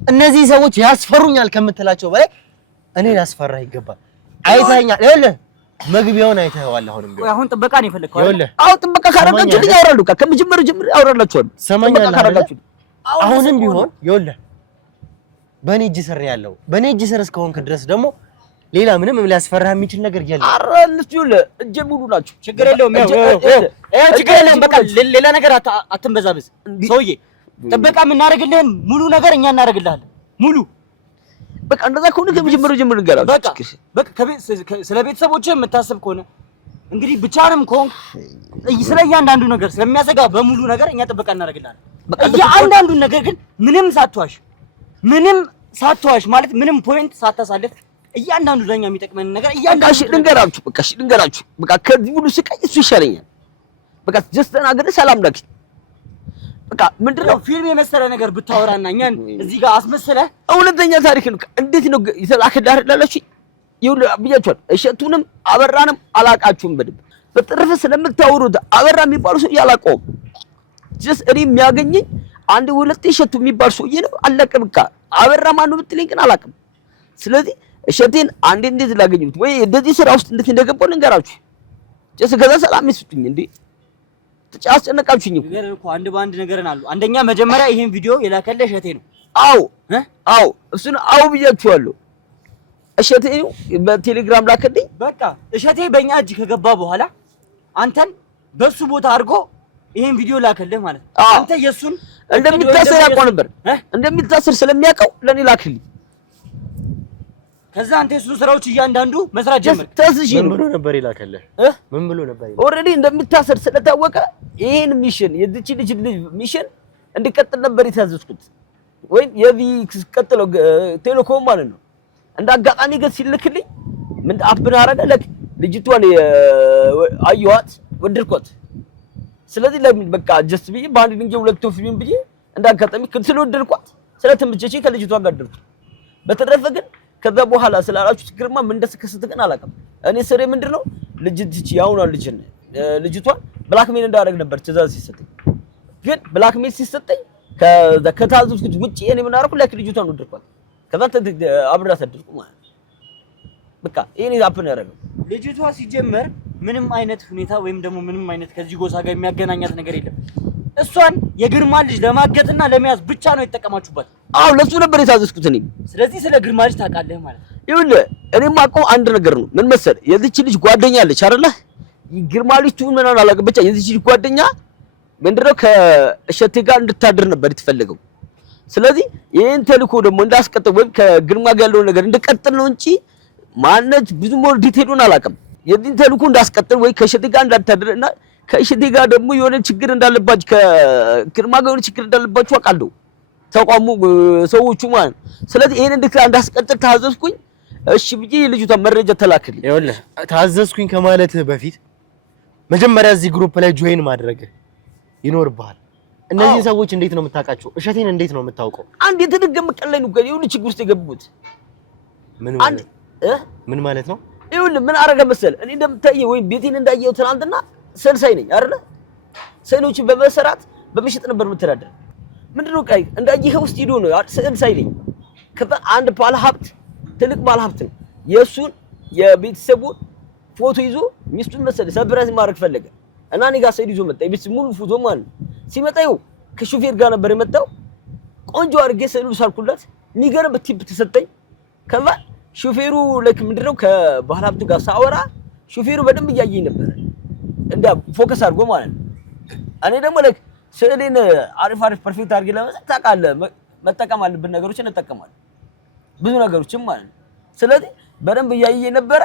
እነዚህ ሰዎች ያስፈሩኛል ከምትላቸው በላይ እኔ ያስፈራህ ይገባል። አይተኸኛል። ይኸውልህ መግቢያውን አይተኸዋል። አሁን ጥበቃ ነው የፈለከው አይደል? አዎ ጥበቃ ካረጋችሁልኝ አወራለሁ። ከመጀመሪያው ጀምሬ አወራላችኋለሁ። ጥበቃ ካረጋችሁ አሁንም ቢሆን ይኸውልህ በኔ እጅ ስር ያለው በኔ እጅ ስር እስከሆንክ ድረስ ደግሞ ሌላ ምንም ሊያስፈራህ የሚችል ነገር የለም። ኧረ እነሱ ይኸውልህ እጄ ሙሉ ናቸው። ችግር የለውም። ችግር የለውም። በቃ ሌላ ነገር አትንበዛብዝ ሰውዬ። ጥበቃ የምናደርግልህን ሙሉ ነገር እኛ እናደርግልሃለን። ሙሉ በቃ እንደዛ ከሆነ ከመጀመሪያው ጀምሮ እንገራችሁ። በቃ ስለ ቤተሰቦችህ የምታስብ ከሆነ እንግዲህ ብቻንም ከሆንክ ስለ እያንዳንዱ ነገር ስለሚያሰጋ በሙሉ ነገር እኛ ጥበቃ እናደርግልሃለን። እያንዳንዱን ነገር ግን ምንም ሳትዋሽ ማለት ምንም ፖይንት ሳታሳልፍ እያንዳንዱ ለኛ የሚጠቅመን ነገር እያንዳንዱ ልንገራችሁ። በቃ ከዚህ ሁሉ ስቃይ እሱ ይሻለኛል። በቃ ጀስት ተናገረ ሰላም ላኪ። በቃ ምንድነው ፊልም የመሰለ ነገር ብታወራና እኛን እዚህ ጋር አስመስለህ እውነተኛ ታሪክ ነው። እንዴት ነው የተላከዳር ላለሽ ይሁን ብያችኋል። እሸቱንም አበራንም አላቃችሁም በደንብ። በጥርፍ ስለምታወሩት አበራ የሚባሉ ሰው ያላቀው ጀስት እኔ የሚያገኘኝ አንድ ሁለት እሸቱ የሚባል ሰውዬ ነው። አለቀ በቃ። አበራ ማነው ብትለኝ ግን አላውቅም። ስለዚህ እሸቴን አንዴ እንዴት ላገኙት ወይ እንደዚህ ስራ ውስጥ እንዴት እንደገባው ልንገራችሁ። ጀስት ከዛ ሰላም ይስጡኝ እንዴ አስጨነቃችሁኝ እኮ። አንድ በአንድ ነገርን አሉ። አንደኛ መጀመሪያ ይሄን ቪዲዮ የላከልህ እሸቴ ነው። አዎ እሱን ብያችኋለሁ። እሸቴ በቴሌግራም ላከልኝ። በቃ እሸቴ በእኛ እጅ ከገባ በኋላ አንተን በሱ ቦታ አድርጎ ይሄን ቪዲዮ ላከልህ ማለት ነው። አንተ የሱን እንደሚታሰር ያውቀው ነበር። እንደሚታሰር ስለሚያውቀው ለኔ ላክልኝ። ከዛ አንተ የሱን ስራዎች እያንዳንዱ መስራት ጀመር። ምን ብሎ ነበር ይላከልህ? ምን ብሎ ነበር? ኦልሬዲ እንደሚታሰር ስለታወቀ ይሄን ሚሽን የዚች ልጅ ሚሽን እንድቀጥል ነበር የታዘዝኩት። ወይ የቪክስ ቀጥለው ቴሌኮም ማለት ነው። እንደ አጋጣሚ ግን ሲልክልኝ ምን አፕን አረጋለክ ልጅቷን አየኋት፣ ወደድኳት። ስለዚህ ለምን በቃ ጀስት ብዬ በአንድ ድንጋይ ሁለት ወፍ ቢሆን ብዬ እንደ አጋጣሚ ስለወደድኳት ስለተመቸች ከልጅቷ ጋር አደርኩ። በተረፈ ግን ከዛ በኋላ ስላላችሁ ችግርማ ምን እንደተከሰተ ግን አላውቅም። እኔ ስሬ ምንድነው ልጅ ያውና ልጅቷን ብላክሜል እንዳደረግ ነበር ትእዛዝ ሲሰጠኝ። ግን ብላክሜል ሲሰጠኝ ከታዘዝኩት ውጪ እኔ ምን አደረኩ? ላይክ ልጅቷን ወደድኳት። ከዛ አብሬያት አደርኩ ማለት በቃ ይሄን አፕን ያደረገው ልጅቷ ሲጀመር ምንም አይነት ሁኔታ ወይም ደግሞ ምንም አይነት ከዚህ ጎሳ ጋር የሚያገናኛት ነገር የለም። እሷን የግርማ ልጅ ለማገትና ለመያዝ ብቻ ነው የተጠቀማችሁበት። አዎ ለሱ ነበር የታዘዝኩት እኔ። ስለዚህ ስለ ግርማ ልጅ ታውቃለህ ማለት ነው። ይኸውልህ እኔ የማውቀው አንድ ነገር ነው። ምን መሰለህ የዚች ልጅ ጓደኛ አለች አይደለ? ግርማ ልጅ ትሁን ምናምን አላውቅም፣ ብቻ የዚች ልጅ ጓደኛ ምንድነው ከእሸቴ ጋር እንድታድር ነበር የተፈለገው። ስለዚህ ይሄን ተልኮ ደግሞ እንዳስቀጥል ወይም ከግርማ ጋር ያለውን ነገር እንድቀጥል ነው እንጂ ማነች ብዙ ሞር ዲቴሉን አላውቅም። የዚህን ተልኮ እንዳስቀጥል ወይ ከእሸቴ ጋር እንዳታድርና ከእሸቴ ጋር ደግሞ የሆነ ችግር እንዳለባችሁ ከግርማ ጋር የሆነ ችግር እንዳለባችሁ አውቃለሁ ተቋሙ ሰዎቹ ማለት። ስለዚህ ይሄን እንዳስቀጥል ታዘዝኩኝ። እሺ ብዬ ልጅቷ መረጃ ተላክልኝ። ይኸውልህ ታዘዝኩኝ ከማለት በፊት መጀመሪያ እዚህ ግሩፕ ላይ ጆይን ማድረግ ይኖርብሃል። እነዚህ ሰዎች እንዴት ነው የምታውቃቸው? እሸቴን እንዴት ነው የምታውቀው? አንድ የተደገመ ቀለይ ነው ግን የሆነ ችግር ውስጥ የገቡት ምን ማለት ነው? ይኸውልህ ምን አደረገ መሰለህ? እኔ እንደምታየው ወይ ቤቴን እንዳየው ትናንትና ሰልሳይ ነኝ አይደለ? ሰሎችን በመሰራት በመሸጥ ነበር የምተዳደር። ምንድነው ቃይ እንዳየኸው ውስጥ ሄዶ ነው ሰልሳይ ነኝ። ከዛ አንድ ባለ ሀብት ትልቅ ባለ ሀብት ነው የእሱን የቤተሰቡን ፎቶ ይዞ ሚስቱን መሰለህ ሰርፕራይዝ ማድረግ ፈለገ እና እኔ ጋር ሰይድ ይዞ መጣ። የቤተሰብ ሙሉ ፎቶ ማለት ነው። ሲመጣ ይኸው ከሹፌር ጋር ነበር የመጣው። ቆንጆ አድርጌ ሰይዱ ሳልኩላት የሚገርም ቲፕ ተሰጠኝ። ከዛ ሹፌሩ ለክ ምንድነው ከባለ ሀብቱ ጋር ሳወራ ሹፌሩ በደንብ እያየኝ ነበር እንደ ፎከስ አድርጎ ማለት ነው። እኔ ደግሞ ለክ ስዕሌን አሪፍ ፐርፌክት አድርጌ ለመስራት ታውቃለህ መጠቀም አለብን ነገሮችን እንጠቀማለን። ብዙ ነገሮችም ማለት ነው። ስለዚህ በደንብ እያየ ነበረ።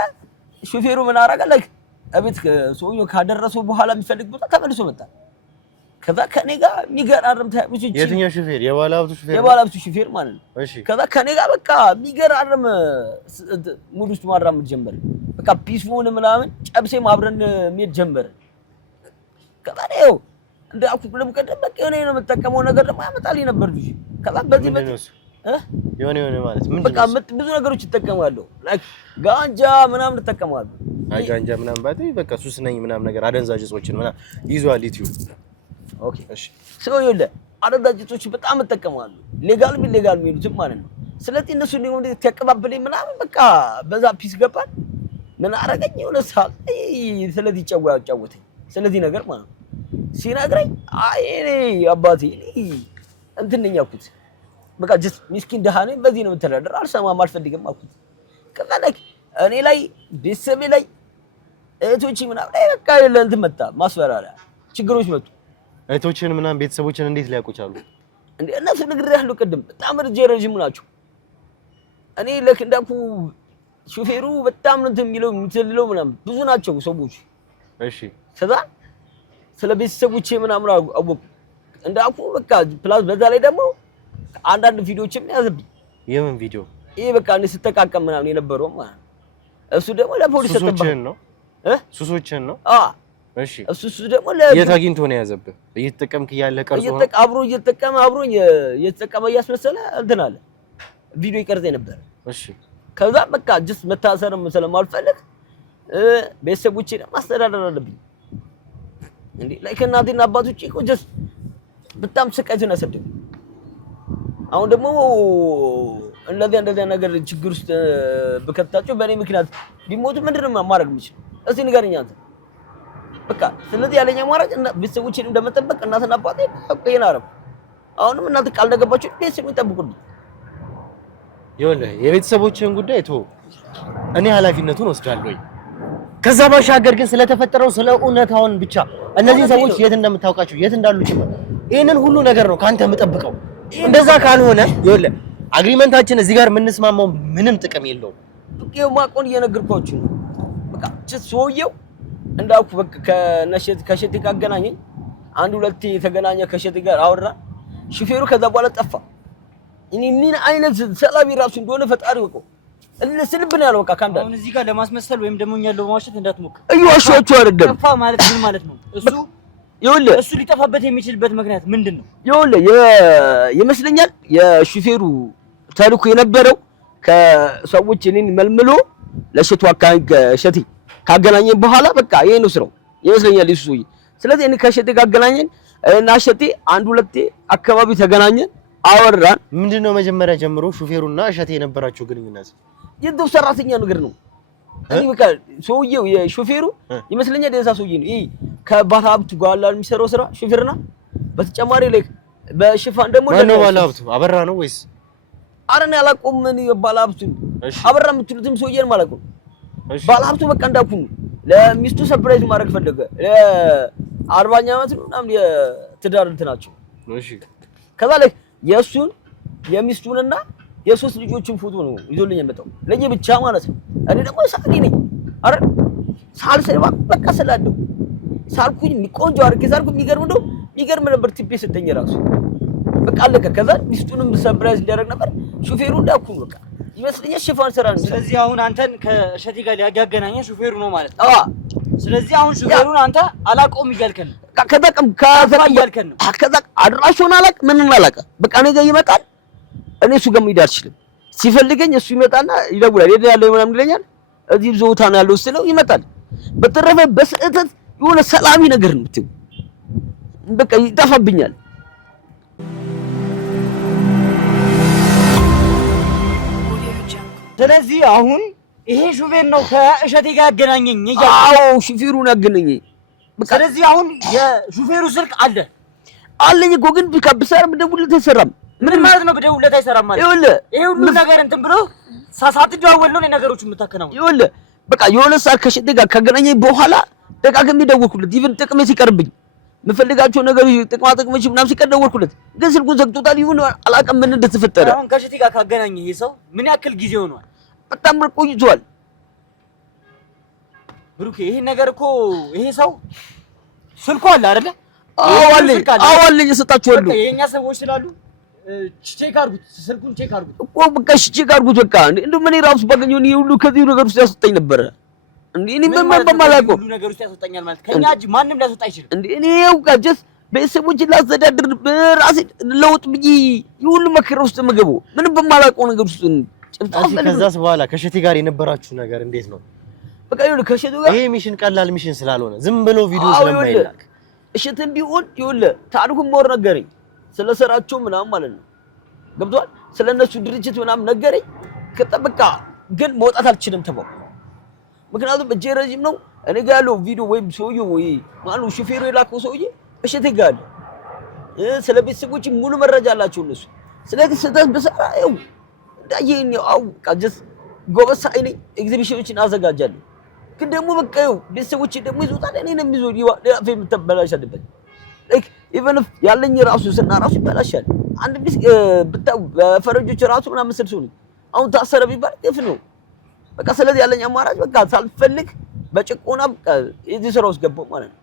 ሹፌሩ ምን አደረገ? እቤት ሰውየው ካደረሰው በኋላ የሚፈልግ ቦታ ተመልሶ መጣ። ከዛ ከኔ ጋር የሚገራርም ታይፕ የትኛው ሹፌር? የባለሀብቱ ሹፌር? የባለሀብቱ ሹፌር ማለት ነው። እሺ። ከዛ ከኔ ጋር በቃ የሚገራርም ሙድ ውስጥ ማራመድ ጀመረ። በቃ ፒስፉል ምናምን ጨብሴም አብረን መሄድ ጀመረ። ከዛ ነው እንዳልኩ ብለም ቀደም በቃ የሆነ ነው የምጠቀመው ነገር ደግሞ ያመጣልኝ ነበር ልጅ። ከዛ በዚህ የሆነ ማለት ምን በቃ ብዙ ነገሮች ይጠቀማሉ። ላይክ ጋንጃ ምናምን ይጠቀማሉ። ጋንጃ ምናምን ባትይ በቃ ሱስ ነኝ ምናምን ነገር አደንዛዥ እጾችን ምናምን ይዟል ዩቲዩብ። ኦኬ እሺ። ሰው ይወለ አደንዛዥ እጾችን በጣም ይጠቀማሉ። ሌጋል የሚሉትም ማለት ነው። ስለዚህ እነሱ ደግሞ ተቀባበለኝ ምናምን በቃ በዛ ፒስ ገባን። ምን አረገኝ የሆነ ሰዓት ስለዚህ ጫወተኝ። ስለዚህ ነገር ማለት ነው ሲነግረኝ አይ እኔ አባቴ እንትን ነኝ አልኩት። በቃ ጀስት ምስኪን ደሃ ነኝ፣ በዚህ ነው የምተዳደር፣ አልሰማም አልፈልግም አልኩት። ከዛ ላይ እኔ ላይ ቤተሰቤ ላይ እህቶቼ ምናምን ላይ በቃ እንትን መጣ ማስፈራሪያ፣ ችግሮች መጡ። እህቶችን ምናምን ቤተሰቦችን እንዴት ሊያውቁ ቻሉ? እንዴ እነሱ ነግሬሃለሁ ቅድም፣ በጣም ረጅም ናቸው። እኔ ልክ እንዳልኩ ሹፌሩ በጣም እንትን የሚለው ምናምን ብዙ ናቸው ሰዎች። እሺ ከዛ ስለ ቤተሰቦቼ ምናምን አወቁ እንዳልኩ በቃ ፕላስ በዛ ላይ ደግሞ አንዳንድ ቪዲዮዎችም ያዘብኝ። የምን ቪዲዮ? ይሄ በቃ እኔ ስተቃቀም ምናምን የነበረው ማለት ነው። እሱ ደግሞ ለፖሊስ ሱሶችን ነው ሱሶችን ነው። እሺ እሱ ደግሞ የት አግኝቶ ነው ያዘብህ? እየተጠቀምክ እያለ ቀርጾ ነው? አብሮ እየተጠቀመ እያስመሰለ እንትን አለ ቪዲዮ ይቀርጸኝ ነበር። እሺ ከዛ በቃ ጀስት መታሰርም ስለማልፈልግ ቤተሰቦቼን ማስተዳደር አለብኝ። እንዴ ላይክ እናቴና አባቶቼ እኮ ጀስት በጣም ስቃይቱን ያሰደኝ። አሁን ደግሞ እንደዚህ ነገር ችግር ውስጥ በከታቸው በእኔ ምክንያት ቢሞቱ ምንድነው ማድረግ የምችለው? እስቲ ንገረኝ አንተ። በቃ ስለዚህ ያለኝ አማራጭ እና ቤተሰቦቼን እንደመጠበቅ እናትና አባቴ አቆየን አረብ። አሁንም እናንተ ቃል እንደገባችሁ ቤተሰቦቼን ጠብቁልኝ። ይኸውልህ የቤተሰቦችን ጉዳይ ተው፣ እኔ ኃላፊነቱን ወስዳለሁ። ከዛ ባሻገር ግን ስለተፈጠረው ስለ እውነታውን ብቻ እነዚህ ሰዎች የት እንደምታውቃቸው የት እንዳሉ ጭምር ይሄንን ሁሉ ነገር ነው ካንተ የምጠብቀው። እንደዛ ካልሆነ ይኸውልህ አግሪመንታችን እዚህ ጋር የምንስማማው ምንም ጥቅም የለውም። በቃ ማቆን እየነገርኳችሁ ነው። በቃ ሰውየው እንዳልኩ በቃ ከሸቴ ጋር አገናኘኝ። አንድ ሁለቴ የተገናኘ ከሸቴ ጋር አወራ። ሹፌሩ ከዛ በኋላ ጠፋ። እኔ ምን አይነት ሰላቢ ራሱ እንደሆነ ፈጣሪ ወቀው ለስልብን ያለው በቃ ካንዳ አሁን እዚህ ጋር ለማስመሰል ወይም ደግሞ እኛን ለማዋሸት እንዳትሞክር። እየዋሸኋችሁ አይደለም። ጠፋ ማለት ምን ማለት ነው? እሱ ሊጠፋበት የሚችልበት ምክንያት ምንድነው? ይመስለኛል የሹፌሩ ተልኮ የነበረው ከሰዎች እኔን መልምሎ ለሸቱ ሸቴ ካገናኘን በኋላ በቃ ይሄ ነው ስራው ይመስለኛል እሱ። ስለዚህ እኔ ከሸቴ ጋር አገናኘን እና ሸቴ አንድ ሁለቴ አካባቢ ተገናኘን አወራን። ምንድነው መጀመሪያ ጀምሮ ሹፌሩና ሸቴ የነበራቸው ግንኙነት? የደው ሰራተኛ ነገር ነው። እኔ በቃ ሰውየው የሹፌሩ ይመስለኛል የዛ ሰውዬ ነው። ይሄ ከባለሀብቱ ጋር የሚሰራው ስራ ሹፌርና በተጨማሪ ላይ በሽፋን ደግሞ ማነው ባለሀብቱ? አበራ ነው ወይስ? አረን ያላቆም ምን ባለሀብቱ አበራ የምትሉትም ሰውዬን ማለት ነው። ባለሀብቱ በቃ እንዳልኩ ለሚስቱ ሰርፕራይዝ ማድረግ ፈለገ። ለ40ኛ ዓመት ነው ምናምን የትዳር እንትናቸው። እሺ ከዛ ላይ የእሱን የሚስቱንና የሶስት ልጆችን ፎቶ ነው ይዞልኝ የመጣው ለየብቻ ማለት ነው። እኔ ደግሞ ሳቂ ነኝ። አረ ሳልሰባ በቃ ስላለው ሳልኩኝ ቆንጆ አድርጌ ሳልኩኝ የሚገርም ነበር። ቲፕ ሰጠኝ ራሱ በቃ አለቀ። ከዛ ሚስቱንም ሰርፕራይዝ እንዲያደርግ ነበር ሹፌሩ እንዳልኩ በቃ ይመስለኛል ሽፋን ስራ ነው። ስለዚህ አሁን አንተን ከሸቴ ጋር ሊያገናኘህ ሹፌሩ ነው ማለት ነው። ስለዚህ አሁን ሹፌሩን አንተ አላቆም እያልከን ነው። ከዛ እያልከን ነው። ከዛ አድራሹን አላቅ ምንም አላቅ በቃ እኔ ጋር ይመጣል። እኔ እሱ ጋር መሄድ አልችልም። ሲፈልገኝ እሱ ይመጣና ይደውላል። ሄደ ያለው ምናምን ይለኛል። እዚህ ዞታ ነው ያለው ስለው ይመጣል። በተረፈ በስህተት የሆነ ሰላሚ ነገር ነው ብትው በቃ ይጠፋብኛል። ስለዚህ አሁን ይሄ ሹፌር ነው ከእሸቴ ጋር ያገናኘኝ እያልኩ። አዎ ሹፌሩን ያገናኘኝ። ስለዚህ አሁን የሹፌሩ ስልክ አለኝ እኮ ግን ቢካብሰር ብደውልለት አይሰራም። ምን ማለት ነው? ብደውልለት አይሰራም ማለት ይሄ ሁሉ ነገር እንትን ብሎ ሳትደዋወል ነው ነገሮች የምታከናውነው። ይኸውልህ በቃ የሆነ ሰዓት ከሸቴ ጋር ካገናኘኝ በኋላ ደጋግሜ ደወልኩለት። ኢቭን ጥቅሜ ሲቀርብኝ ምፈልጋቸው ነገር ጥቅማ ጥቅሞች ምናምን ሲቀደወልኩለት ግን ስልኩን ዘግቶታል ይሁን አላውቅም ምን እንደተፈጠረ አሁን ከሸቴ ጋር ካገናኘ ይሄ ሰው ምን ያክል ጊዜ ሆኗል በጣም ቆይቷል ብሩክ ይሄ ነገር እኮ ይሄ ሰው ስልኩ አለ አይደለ አዋለኝ ሰጣችኋለሁ የኛ ሰዎች ስላሉ ቼክ አድርጉት ስልኩን ቼክ አድርጉት እኮ በቃ ቼክ አድርጉት በቃ እንደው ምን ራሱ ባገኘው ነው ሁሉ ከዚህ ነገር ውስጥ ያስወጣኝ ነበር እንዴ እኔ በማላውቀው ሁሉ ነገር ውስጥ ያስወጣኛል ማለት ከኛ እጅ ማንም ሊያስወጣ አይችልም እንዴ እኔ ያውቃጀስ ቤተሰቦች ላስተዳድር በራሴ ለውጥ ብዬ ሁሉ መከራ ውስጥ መገቡ ምን በማላውቀው ነገር ውስጥ ከዛስ በኋላ ከሸቴ ጋር የነበራችሁ ነገር እንዴት ነው በቃ ይሁን ከሸቴ ጋር ይሄ ሚሽን ቀላል ሚሽን ስላልሆነ ዝም ብሎ ቪዲዮ ስለማይላክ እሸትም ቢሆን ይሁን ታሪኩን ሞር ነገረኝ ስለሰራቸው ምናምን ማለት ነው ገብቷል ስለነሱ ድርጅት ምናምን ነገረኝ ከተበቃ ግን መውጣት አልችልም ተባው ምክንያቱም እጄ ረጅም ነው እኔ ጋር ያለው ቪዲዮ ወይም ሰውዬው ወይ ማነው ሹፌሩ የላከው ሰውዬ እሸቴ ጋር ስለ ቤተሰቦች ሙሉ መረጃ አላቸው እነሱ ስለዚህ ስህተት በሰራ ይው እንዳየኝ አው ቃጀስ ጎበሳ አይኔ ኤግዚቢሽኖችን አዘጋጃለሁ ግን ደግሞ በቃ ይው ቤተሰቦች ደግሞ ይዞታል እኔ ነው የሚዞ ዲፋ የምትበላሽ አለበት ላይክ ኢቨን ያለኝ ራሱ ስና ራሱ ይበላሻል አንድ ቢስ በታው በፈረጆች ራሱ ምናምን መስልሱ ነው አሁን ታሰረ ቢባል ግፍ ነው በቃ ስለዚህ ያለኝ አማራጭ በቃ ሳልፈልግ በጭቆና በቃ እዚህ ስራ ውስጥ ገባሁ ማለት ነው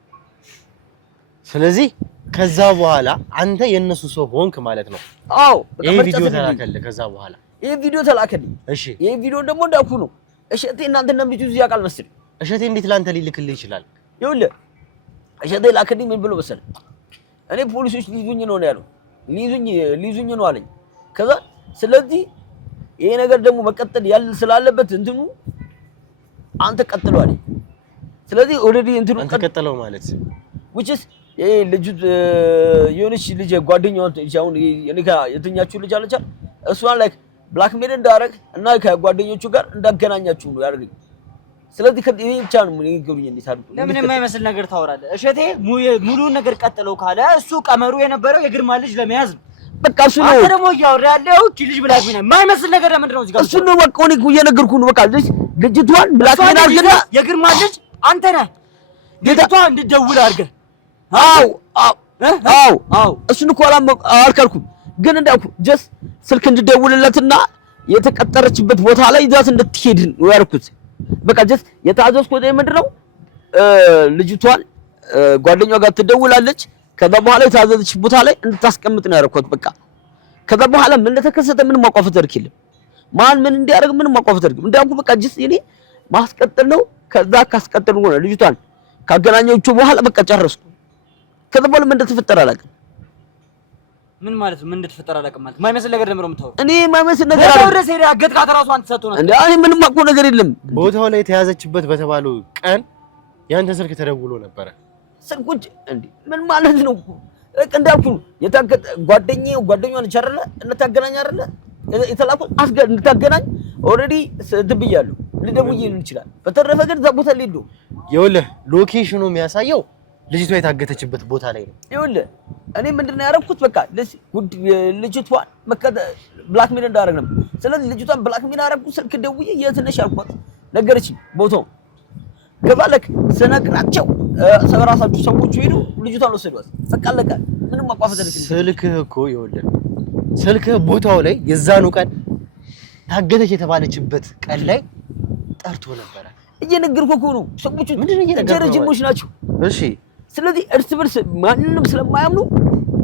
ስለዚህ ከዛ በኋላ አንተ የነሱ ሰው ሆንክ ማለት ነው አዎ በቃ ቪዲዮ ተላከለ ከዛ በኋላ ይሄ ቪዲዮ ተላከልኝ እሺ ይሄ ቪዲዮ ደግሞ እንዳኩ ነው እሸቴ እናንተ እንደምትይዙ ያቃል መስል እሸቴ እንዴት ላንተ ሊልክልህ ይችላል ይኸውልህ እሸቴ ላከልኝ ምን ብሎ መሰለ እኔ ፖሊሶች ሊይዙኝ ነው ያለው ሊይዙኝ ነው አለኝ ከዛ ስለዚህ ይሄ ነገር ደግሞ መቀጠል ስላለበት እንትኑ አንተ ቀጥለው አለኝ ስለዚህ ኦሬዲ እንትኑ አንተ ቀጥለው ማለት which is ይሄ ልጅ የሆነች ልጅ ጓደኛው አሁን እኔ ጋር የትኛችሁ ልጅ አለች እሷን ላይክ ብላክ ሜል እንዳረግ እና ከጓደኞቹ ጋር እንዳገናኛችሁ ነው ያደርገኝ ስለዚህ ከዚህ ብቻ ነው ምን ይገሩኝ እንዴ ታርቁ ለምን የማይመስል ነገር ታወራለህ እሸቴ ሙሉውን ነገር ቀጥለው ካለ እሱ ቀመሩ የነበረው የግርማ ልጅ ለመያዝ በቃ እሱ ነው አንተ ደግሞ ያወራ ያለው ልጅ ብላክ ሜል የማይመስል ነገር ለምንድን ነው እዚህ ጋር እሱ ነው በቃ እኔ እየነገርኩህ ነው በቃ ልጅቷን ብላክ ሜል አድርገና የግርማ ልጅ አንተ ነህ ልጅቷን እንድትደውል አድርገህ አው እሱን እኮ አልከልኩም ግን እንዳልኩ ጀስት ስልክ እንድደውልለትና የተቀጠረችበት ቦታ ላይ ይዛት እንድትሄድ ነው ያልኩት በቃ ጀስት የታዘዝኩት ምንድነው ልጅቷን ጓደኛዋ ጋር ትደውላለች ከዛ በኋላ የታዘዘች ቦታ ላይ እንድታስቀምጥ ነው ያልኩት በቃ ከዛ በኋላ ምን እንደተከሰተ ምን ማቋፈት አድርኪልም ማን ምን እንዲያደርግ ምን ማቋፈት አድርኪልም እንዳልኩ በቃ ጀስት እኔ ማስቀጠል ነው ከዛ ካስቀጠል ነው ልጅቷን ካገናኘችው በኋላ በቃ ጨረስኩ ከዛ በኋላ ምን እንደተፈጠረ አላውቅም ምን ማለት ምን እንደተፈጠረ አላውቅም ማለት ማይመስል ነገር ደምሮ የምታወው እኔ ማይመስል ነገር አለ ወደ ሰይዳ አገትካት ራሱ አንተ ሰጥቶ ነው እንዴ እኔ ምንም ማውቀው ነገር የለም ቦታው ላይ ተያዘችበት በተባለው ቀን ያንተ ስልክ ተደውሎ ነበረ ስልኩ እንዴ ምን ማለት ነው እንዳልኩ የታገጠ ጓደኛውን ቸርለ እንታገናኝ አይደለ የተላኩ እንታገናኝ ኦሬዲ ትብያለሁ ልደውይ ይችላል በተረፈ ግን ዘቦታ ሊዱ ይኸውልህ ሎኬሽኑ የሚያሳየው ልጅቷ የታገተችበት ቦታ ላይ ነው ይኸውልህ እኔ ምንድነው ያደረኩት በቃ ልጅቷን ብላክ ሜል እንዳደረግ ነበር ስለዚህ ልጅቷን ብላክ ሜል አደረኩ ስልክ ደውዬ የት ነሽ አልኳት ነገረችኝ ቦታው ገባለክ ስነግራቸው ራሳችሁ ሰዎቹ ሄዱ ልጅቷን ወሰዷት በቃ አለቀ ምንም ማቋፈት አይደለም ስልክህ እኮ ይኸውልህ ስልክህ ቦታው ላይ የዛኑ ቀን ታገተች የተባለችበት ቀን ላይ ጠርቶ ነበር እየነገርኩህ እኮ ነው ሰዎቹ ምንድነው እየነገርኩህ ናቸው እሺ ስለዚህ እርስ በርስ ማንንም ስለማያምኑ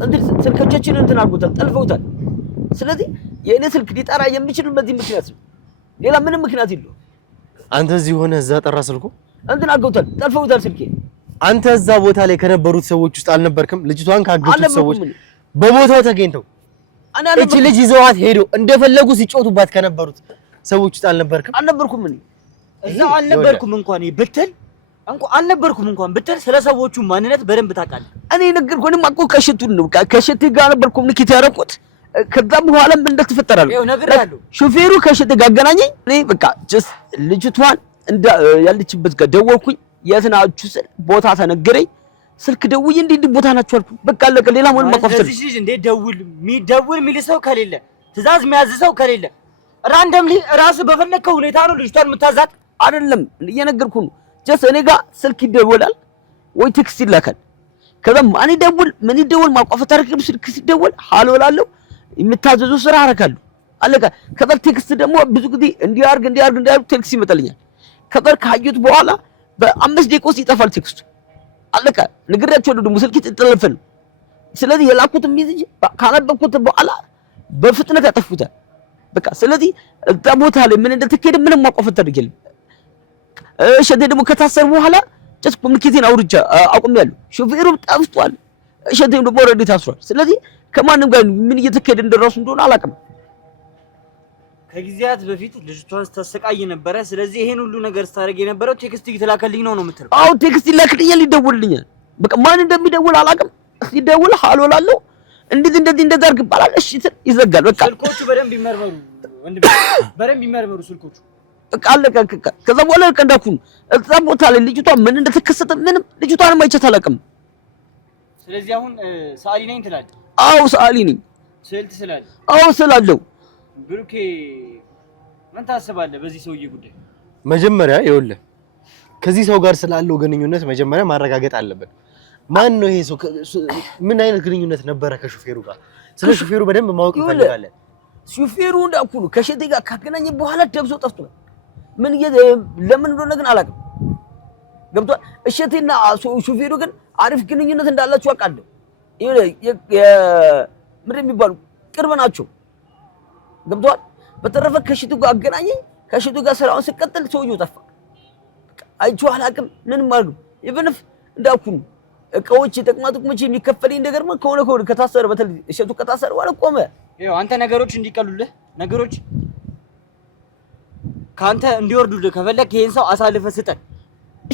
እንትን ስልካቸውን እንትን አድርጎታል ጠልፈውታል ስለዚህ የኔ ስልክ ሊጠራ የሚችል በዚህ ምክንያት ነው ሌላ ምንም ምክንያት የለውም አንተ እዚህ ሆነ እዛ ጠራ ስልኩ እንትን አድርገውታል ጠልፈውታል ስልኬ አንተ እዛ ቦታ ላይ ከነበሩት ሰዎች ውስጥ አልነበርክም ልጅቷን ካገቱት ሰዎች በቦታው ተገኝተው እቺ ልጅ ይዘዋት ሄዶ እንደፈለጉ ሲጮቱባት ከነበሩት ሰዎች ውስጥ አልነበርኩም እኔ እዛ አልነበርኩም እንኳን ብትል አልነበርኩም እንኳን ብትል ስለሰዎቹ ማንነት በደንብ ታውቃለህ እኔ ነገርኩህ እኔም አውቀው ከሽቱን ነው ከሽቱ ጋር ነበር ኮሙኒኬት ያደረኩት ከዛ በኋላ ምን እንደተፈጠረ ነው ነግሬሃለሁ ሹፌሩ ከሽቱ ጋር አገናኘኝ እኔ በቃ ጀስት ልጅቷን ያለችበት ጋር ደወልኩኝ የት ናችሁ ስል ቦታ ተነገረኝ ስልክ ደውዬ እንዴ ቦታ ናችሁ አልኩ በቃ አለቀ ሌላ ምን ማቋፈጥ እዚህ ልጅ እንዴ ደውል ሚል ሰው ከሌለ ትእዛዝ የሚያዝ ሰው ከሌለ ራንደምሊ ራስ በፈለከው ሁኔታ ነው ልጅቷን የምታዛት አይደለም እየነገርኩህ ነው ጀስት እኔ ጋር ስልክ ይደወላል ወይ ቴክስት ይላካል ከዛ ምን ይደውል ማቋፈት አርክም ስልክ ሲደውል ሃሎ እላለሁ የምታዘዙ ስራ አረካለሁ አለቀ ከዛ ቴክስት ደግሞ ብዙ ጊዜ እንዲያርግ ቴክስት ይመጣልኛል ከዛ ካዩት በኋላ በ5 ደቂቃ ውስጥ ይጠፋል ቴክስቱ አለቀ ንግሬያቸው ደግሞ ስልክ ይተጠለፈል ስለዚህ የላኩት ሜሴጅ ካነበብኩት በኋላ በፍጥነት ያጠፉታል በቃ ስለዚህ እዛ ቦታ ላይ ምን እንደተከደ ምንም ማቋፈት አድርገል እሸቴ ደግሞ ከታሰር በኋላ ጭስ ኮሙኒኬሽን አቁሜያለሁ ሾፌሩ ጠፍቷል እሸቴም ደግሞ ኦልሬዲ ታስሯል ስለዚህ ከማንም ጋር ምን እየተከደ እንደራሱ እንደሆነ አላውቅም ከጊዜያት በፊት ልጅቷን ተሰቃይ ነበር ስለዚህ ይሄን ሁሉ ነገር ስታደርግ የነበረው ቴክስት ይተላከልኝ ነው የምትለው አው ቴክስት ይላክልኛል ይደውልልኛል በቃ ማን እንደሚደውል አላውቅም ሲደውል ሃሎ ላለው እንደዚህ አድርግ ይባላል እሺ ይዘጋል በቃ ስልኮቹ በደንብ ይመርመሩ ወንድም በደንብ ይመርመሩ ስልኮቹ በቃ አለቀ ከዛ በኋላ ቀንዳኩን እዛ ቦታ ላይ ልጅቷ ምን እንደተከሰተ ምንም ልጅቷን አይቻት አላውቅም ስለዚህ አሁን ሰዓሊ ነኝ ትላለህ አው ሰዓሊ ነኝ ስዕል ትስላለህ አው ስላለው ብሩኬ ምን ታስባለህ በዚህ ሰውዬ ጉዳይ መጀመሪያ ይኸውልህ ከዚህ ሰው ጋር ስላለው ግንኙነት መጀመሪያ ማረጋገጥ አለብን ማን ነው ይሄ ሰው ምን አይነት ግንኙነት ነበረ ከሹፌሩ ጋር ስለ ሹፌሩ በደንብ ማወቅ እንፈልጋለን ሹፌሩ እንዳኩሉ ከሸቴ ጋር ካገናኘ በኋላ ደብሶ ጠፍቷል ምን ለምን እንደሆነ ግን አላውቅም ገብቷል እሸቴና ሹፌሩ ግን አሪፍ ግንኙነት እንዳላችሁ አውቃለሁ ምንድን የሚባሉ ቅርብ ናቸው ገብቷል በተረፈ ከሽቱ ጋር አገናኘኝ ከሽቱ ጋር ስራውን ሲቀጥል ሰውዬው ጠፋ አይቼው አላውቅም ምንም አልኩ ኢቭንፍ እንዳኩሉ እቃዎች ጥቅማጥቅሞች የሚከፈልኝ ነገር ምን ከሆነ ከታሰረ በተለይ እሸቱ ከታሰረ በኋላ ቆመ ይኸው አንተ ነገሮች እንዲቀሉልህ ነገሮች ካንተ እንዲወርዱልህ ከፈለክ ይሄን ሰው አሳልፈህ ስጠን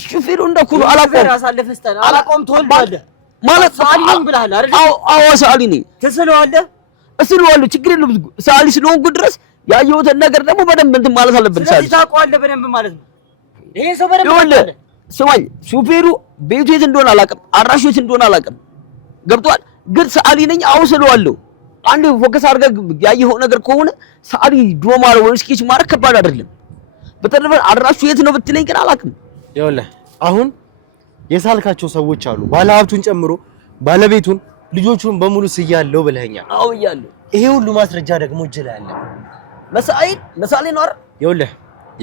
ሹፌሩ እንዳኩሉ አላቆም አሳልፈህ ስጠን አላቆም ትወልዳለህ ማለት ሰዓሊ ነኝ ብለሃል አይደል አዎ ሰዓሊ ነኝ ትስለዋለህ እስለዋለሁ ችግር የለም ሰዓሊ ስለሆንኩ ድረስ ያየሁትን ነገር ደግሞ በደንብ እንትን ማለት አለብን ስለዚህ ታውቀዋለህ በደንብ ማለት ነው ይሄ ሰው በደንብ ታውቀዋለህ ስማኝ ሹፌሩ ቤቱ የት እንደሆነ አላውቅም አራሹ የት እንደሆነ አላውቅም ገብቷል ግን ሰዓሊ ነኝ አዎ ስለዋለሁ አንዴ ፎከስ አድርገህ ያየኸው ነገር ከሆነ ሰዓሊ ድሮ ማለት ወይ ስኬች ማድረግ ከባድ አይደለም በተረፈ አራሹ የት ነው ብትለኝ ግን አላውቅም ይኸውልህ አሁን የሳልካቸው ሰዎች አሉ ባለሀብቱን ጨምሮ ባለቤቱን ልጆቹን በሙሉ ስያለው ብለኸኛል አዎ እያለሁ ይሄ ሁሉ ማስረጃ ደግሞ እጅ ላይ አለ መሳሌ ነው አይደል ይኸውልህ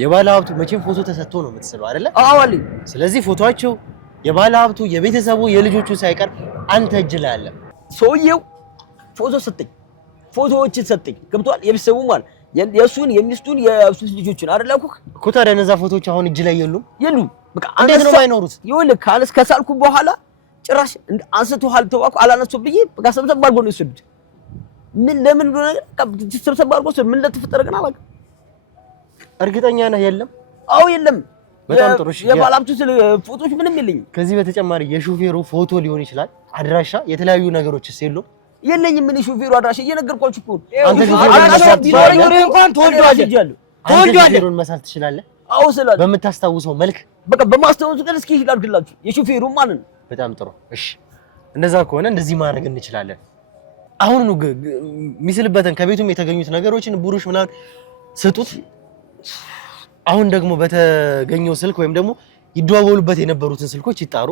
የባለሀብቱ መቼም ፎቶ ተሰጥቶ ነው የምትስለው አይደለ አዎ አለኝ ስለዚህ ፎቶአቸው የባለሀብቱ የቤተሰቡ የልጆቹ ሳይቀር አንተ እጅ ላይ አለ ሰውየው ፎቶ ሰጠኝ ፎቶዎችን ሰጠኝ ገብቷል የቤተሰቡ ማለት የሱን የሚስቱን የሱስ ልጆችን አይደል እኮ ታዲያ እነዛ ፎቶዎች አሁን እጅ ላይ የሉም በቃ እንዴት ነው የማይኖሩት ይኸውልህ ካለስ ከሳልኩ በኋላ ጭራሽ አንስተዋል ተዋኩ አላነሱ ብዬ በቃ ሰብሰብ አድርጎ ነው የወሰዱት ምን ለምን እንደሆነ ሰብሰብ አድርጎ ምን እንደተፈጠረ ግን አላውቅም እርግጠኛ ነህ የለም አዎ የለም በጣም ጥሩ እሺ የባለሀብቱ ፎቶዎች ምንም የለኝም ከዚህ በተጨማሪ የሹፌሩ ፎቶ ሊሆን ይችላል አድራሻ የተለያዩ ነገሮችስ የለኝም ምን ሹፌሩ አድራሻ እየነገርኳችሁ እኮ አንተ ሹፌሩ እንኳን ተወልዷል መሳል ትችላለህ አዎ ስላለ በምታስታውሰው መልክ በቃ በማስታወሱ ቀን እስኪ ይላልክላችሁ የሹፌሩ ማለት ነው በጣም ጥሩ እሺ እንደዛ ከሆነ እንደዚህ ማድረግ እንችላለን አሁን ነው ሚስልበተን ከቤቱም የተገኙት ነገሮችን ብሩሽ ምናምን ስጡት አሁን ደግሞ በተገኘው ስልክ ወይም ደግሞ ይደዋወሉበት የነበሩትን ስልኮች ይጣሩ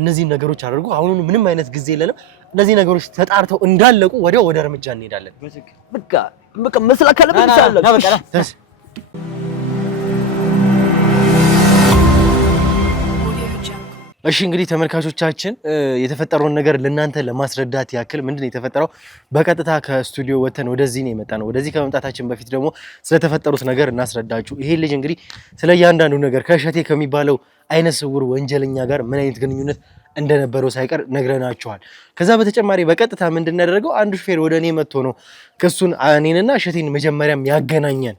እነዚህ ነገሮች አድርጉ አሁን ምንም አይነት ጊዜ የለንም እነዚህ ነገሮች ተጣርተው እንዳለቁ ወዲያው ወደ እርምጃ እንሄዳለን በቃ መስላ ካለበት ይችላል እሺ እንግዲህ ተመልካቾቻችን የተፈጠረውን ነገር ለእናንተ ለማስረዳት ያክል ምንድነው የተፈጠረው በቀጥታ ከስቱዲዮ ወተን ወደዚህ ነው የመጣነው ወደዚህ ከመምጣታችን በፊት ደግሞ ስለተፈጠሩት ነገር እናስረዳችሁ ይሄ ልጅ እንግዲህ ስለ እያንዳንዱ ነገር ከሸቴ ከሚባለው አይነ ስውር ወንጀለኛ ጋር ምን አይነት ግንኙነት እንደነበረው ሳይቀር ነግረናችኋል ከዛ በተጨማሪ በቀጥታ ምንድነው ያደረገው አንድ ሹፌር ወደ እኔ መጥቶ ነው ክሱን እኔንና ሸቴን መጀመሪያም ያገናኘን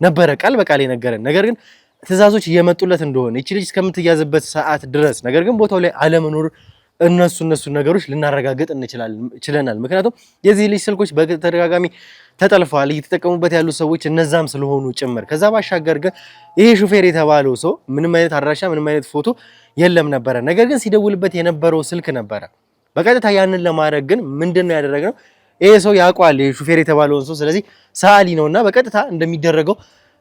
ነበረ ቃል በቃል የነገረን ነገር ግን ትዕዛዞች እየመጡለት እንደሆነ እቺ ልጅ እስከምትያዝበት ሰዓት ድረስ ነገር ግን ቦታው ላይ አለመኖር እነሱ ነገሮች ልናረጋግጥ እንችላለን ምክንያቱም የዚህ ልጅ ስልኮች በተደጋጋሚ ተጠልፈዋል እየተጠቀሙበት ያሉ ሰዎች እነዛም ስለሆኑ ጭምር ከዛ ባሻገር ግን ይሄ ሹፌር የተባለው ሰው ምንም አይነት አድራሻ ምንም አይነት ፎቶ የለም ነበረ ነገር ግን ሲደውልበት የነበረው ስልክ ነበረ በቀጥታ ያንን ለማድረግ ግን ምንድነው ያደረግነው ይሄ ሰው ያውቃል ይሄ ሹፌር የተባለውን ሰው ስለዚህ ሰዓሊ ነውና በቀጥታ እንደሚደረገው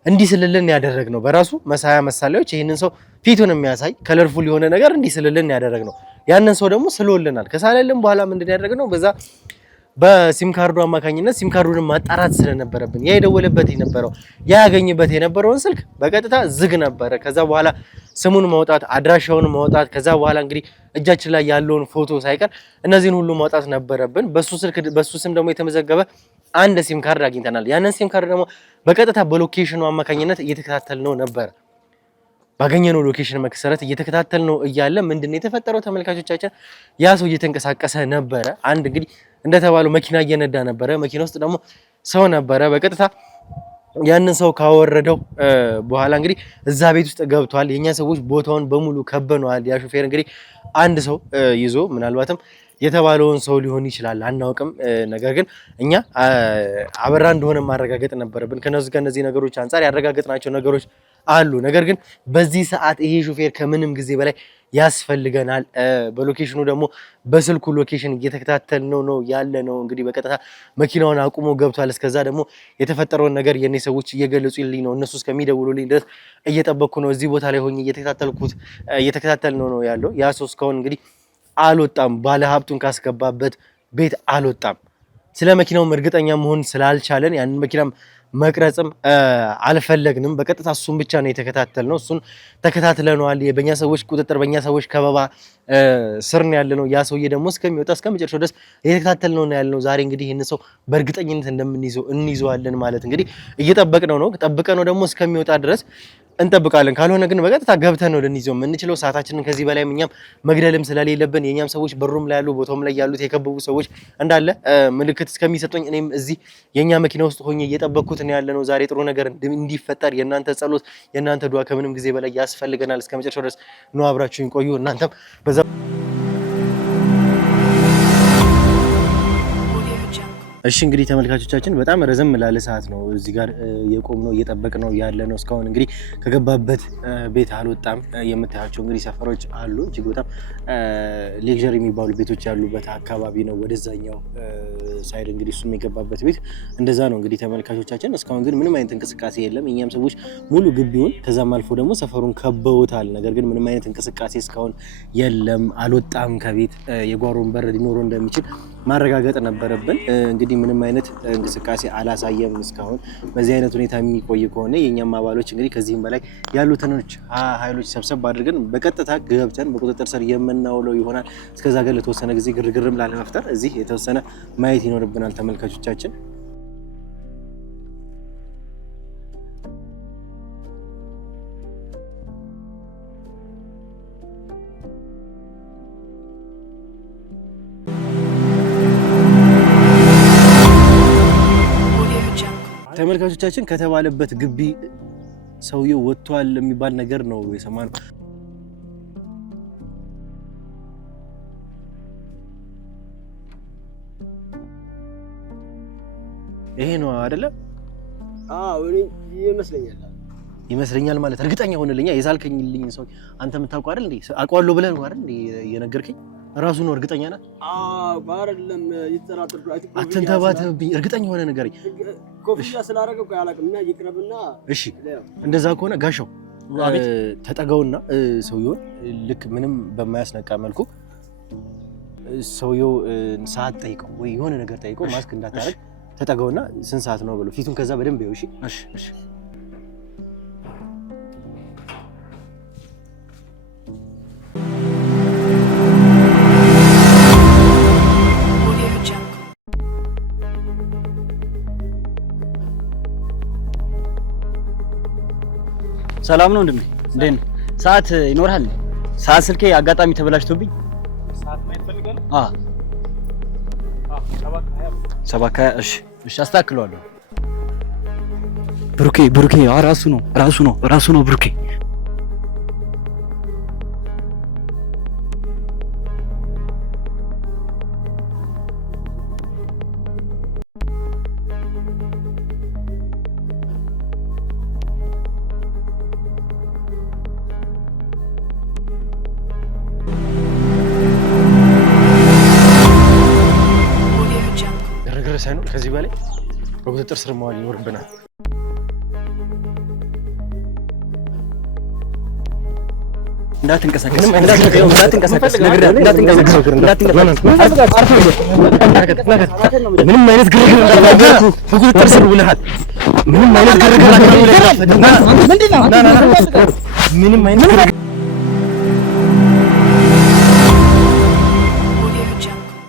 እንዲስልልን ያደረግነው በራሱ መሳያ መሳሪያዎች ይሄንን ሰው ፊቱን የሚያሳይ ከለርፉል የሆነ ነገር እንዲስልልን ያደረግነው ያንን ሰው ደግሞ ስሎልናል። ከሳለልን በኋላ ምንድን ያደረግነው በዛ በሲም ካርዱ አማካኝነት ሲም ካርዱን ማጣራት ስለነበረብን ያ የደወለበት የነበረው ያ ያገኝበት የነበረውን ስልክ በቀጥታ ዝግ ነበረ። ከዛ በኋላ ስሙን ማውጣት አድራሻውን ማውጣት ከዛ በኋላ እንግዲህ እጃችን ላይ ያለውን ፎቶ ሳይቀር እነዚህን ሁሉ ማውጣት ነበረብን። በሱ ስም ደግሞ የተመዘገበ አንድ ሲም ካርድ አግኝተናል። ያንን ሲም ካርድ ደግሞ በቀጥታ በሎኬሽኑ አማካኝነት እየተከታተልነው ነበር። ባገኘነው ሎኬሽን መሰረት እየተከታተልነው እያለ ምንድነው የተፈጠረው? ተመልካቾቻችን ያ ሰው እየተንቀሳቀሰ ነበረ። አንድ እንግዲህ እንደተባለው መኪና እየነዳ ነበረ። መኪና ውስጥ ደግሞ ሰው ነበረ። በቀጥታ ያንን ሰው ካወረደው በኋላ እንግዲህ እዛ ቤት ውስጥ ገብቷል። የኛ ሰዎች ቦታውን በሙሉ ከበነዋል። ያ ሹፌር እንግዲህ አንድ ሰው ይዞ ምናልባትም የተባለውን ሰው ሊሆን ይችላል አናውቅም። ነገር ግን እኛ አበራ እንደሆነ ማረጋገጥ ነበረብን። ከነዚህ ነገሮች አንፃር ያረጋገጥናቸው ነገሮች አሉ። ነገር ግን በዚህ ሰዓት ይሄ ሹፌር ከምንም ጊዜ በላይ ያስፈልገናል። በሎኬሽኑ ደግሞ በስልኩ ሎኬሽን እየተከታተልነው ነው ያለ ነው። እንግዲህ በቀጥታ መኪናውን አቁሞ ገብቷል። እስከዛ ደግሞ የተፈጠረውን ነገር የኔ ሰዎች እየገለጹልኝ ነው። እነሱ እስከሚደውሉልኝ ድረስ እየጠበቅኩ ነው። እዚህ ቦታ ላይ ሆኜ እየተከታተልነው ነው ያለው። ያ ሰው እስካሁን እንግዲህ አልወጣም። ባለሀብቱን ካስገባበት ቤት አልወጣም። ስለ መኪናውም እርግጠኛ መሆን ስላልቻለን ያንን መኪናም መቅረጽም አልፈለግንም። በቀጥታ እሱን ብቻ ነው የተከታተልነው። እሱን ተከታትለነዋል። በእኛ ሰዎች ቁጥጥር በእኛ ሰዎች ከበባ ስር ነው ያለነው። ያ ሰውዬ ደግሞ እስከሚወጣ እስከመጨረሻው ድረስ እየተከታተልነው ነው ያለነው። ዛሬ እንግዲህ ይህን ሰው በእርግጠኝነት እንደምንይዘው እንይዘዋለን ማለት እንግዲህ እየጠበቅነው ነው። ጠብቀነው ደግሞ እስከሚወጣ ድረስ እንጠብቃለን። ካልሆነ ግን በቀጥታ ገብተን ነው ልንይዘው የምንችለው። ሰዓታችንን ከዚህ በላይ እኛም መግደልም ስለሌለብን የኛም ሰዎች በሩም ላይ ያሉ ቦታውም ላይ ያሉት የከበቡ ሰዎች እንዳለ ምልክት እስከሚሰጡኝ እኔም እዚህ የኛ መኪና ውስጥ ሆኜ እየጠበቅኩት ነው ያለነው። ዛሬ ጥሩ ነገር እንዲፈጠር የእናንተ ጸሎት፣ የእናንተ ዱዓ ከምንም ጊዜ በላይ ያስፈልገናል። እስከመጨረሻው ድረስ ነው አብራችሁኝ ቆዩ። እናንተም በዛ እሺ እንግዲህ ተመልካቾቻችን በጣም ረዘም ላለ ሰዓት ነው እዚህ ጋር የቆምነው እየጠበቅነው ያለ ነው። እስካሁን እንግዲህ ከገባበት ቤት አልወጣም። የምታያቸው እንግዲህ ሰፈሮች አሉ። እጅግ በጣም ሌክዠሪ የሚባሉ ቤቶች ያሉበት አካባቢ ነው። ወደዛኛው ሳይድ እንግዲህ እሱም የገባበት ቤት እንደዛ ነው። እንግዲህ ተመልካቾቻችን እስካሁን ግን ምንም አይነት እንቅስቃሴ የለም። እኛም ሰዎች ሙሉ ግቢውን ከዛም አልፎ ደግሞ ሰፈሩን ከበውታል። ነገር ግን ምንም አይነት እንቅስቃሴ እስካሁን የለም። አልወጣም ከቤት። የጓሮን በር ሊኖረው እንደሚችል ማረጋገጥ ነበረብን። እንግዲህ ምንም አይነት እንቅስቃሴ አላሳየም እስካሁን። በዚህ አይነት ሁኔታ የሚቆይ ከሆነ የኛም አባሎች እንግዲህ ከዚህም በላይ ያሉትን ኃይሎች ሰብሰብ አድርገን በቀጥታ ገብተን በቁጥጥር ስር የምናውለው ይሆናል። እስከዛ ግን ለተወሰነ ጊዜ ግርግርም ላለመፍጠር እዚህ የተወሰነ ማየት ይኖርብናል ተመልካቾቻችን። ተመልካቾቻችን ከተባለበት ግቢ ሰውየው ወጥቷል የሚባል ነገር ነው የሰማነው። ይሄ ነው አይደለ? አዎ ይመስለኛል ማለት እርግጠኛ ሆነልኛ። የሳልከኝልኝ ሰው አንተ የምታውቀው አይደል እንዴ? አውቀዋለሁ ብለህ ነው አይደል እንዴ የነገርከኝ? ራሱ ነው እርግጠኛ ነህ? አዎ ባረለም ይተራጥሩ አትንተባተብኝ። እርግጠኛ ሆነ ንገረኝ። ኮፍያ ስላደረገው ያላቅምና ይቅረብና። እሺ እንደዛ ከሆነ ጋሻው ተጠጋውና ሰውየውን ልክ ምንም በማያስነቃ መልኩ ሰውየው ሰዓት ጠይቀው ወይ የሆነ ነገር ጠይቀው ማስክ እንዳታረግ ተጠጋውና ስንት ሰዓት ነው ብሎ ፊቱን ከዛ በደንብ ይው። እሺ እሺ ሰላም ነው እንደምን እንዴት ነው? ሰዓት ይኖርሃል? ሰዓት ስልኬ አጋጣሚ ተበላሽቶብኝ ሰዓት ማየት ፈልጋለሁ። ሰባካ እሺ አስተካክለዋለሁ። ብሩኬ ራሱ ነው ብሩኬ። ሳይኖር ከዚህ በላይ በቁጥጥር ስር መዋል ይኖርብናል። እንዳትንቀሳቀስ ምንም አይነት ግርግር እንዳላደረኩ በቁጥጥር ስር ውለሃል። ምንም አይነት ግርግር ምንም አይነት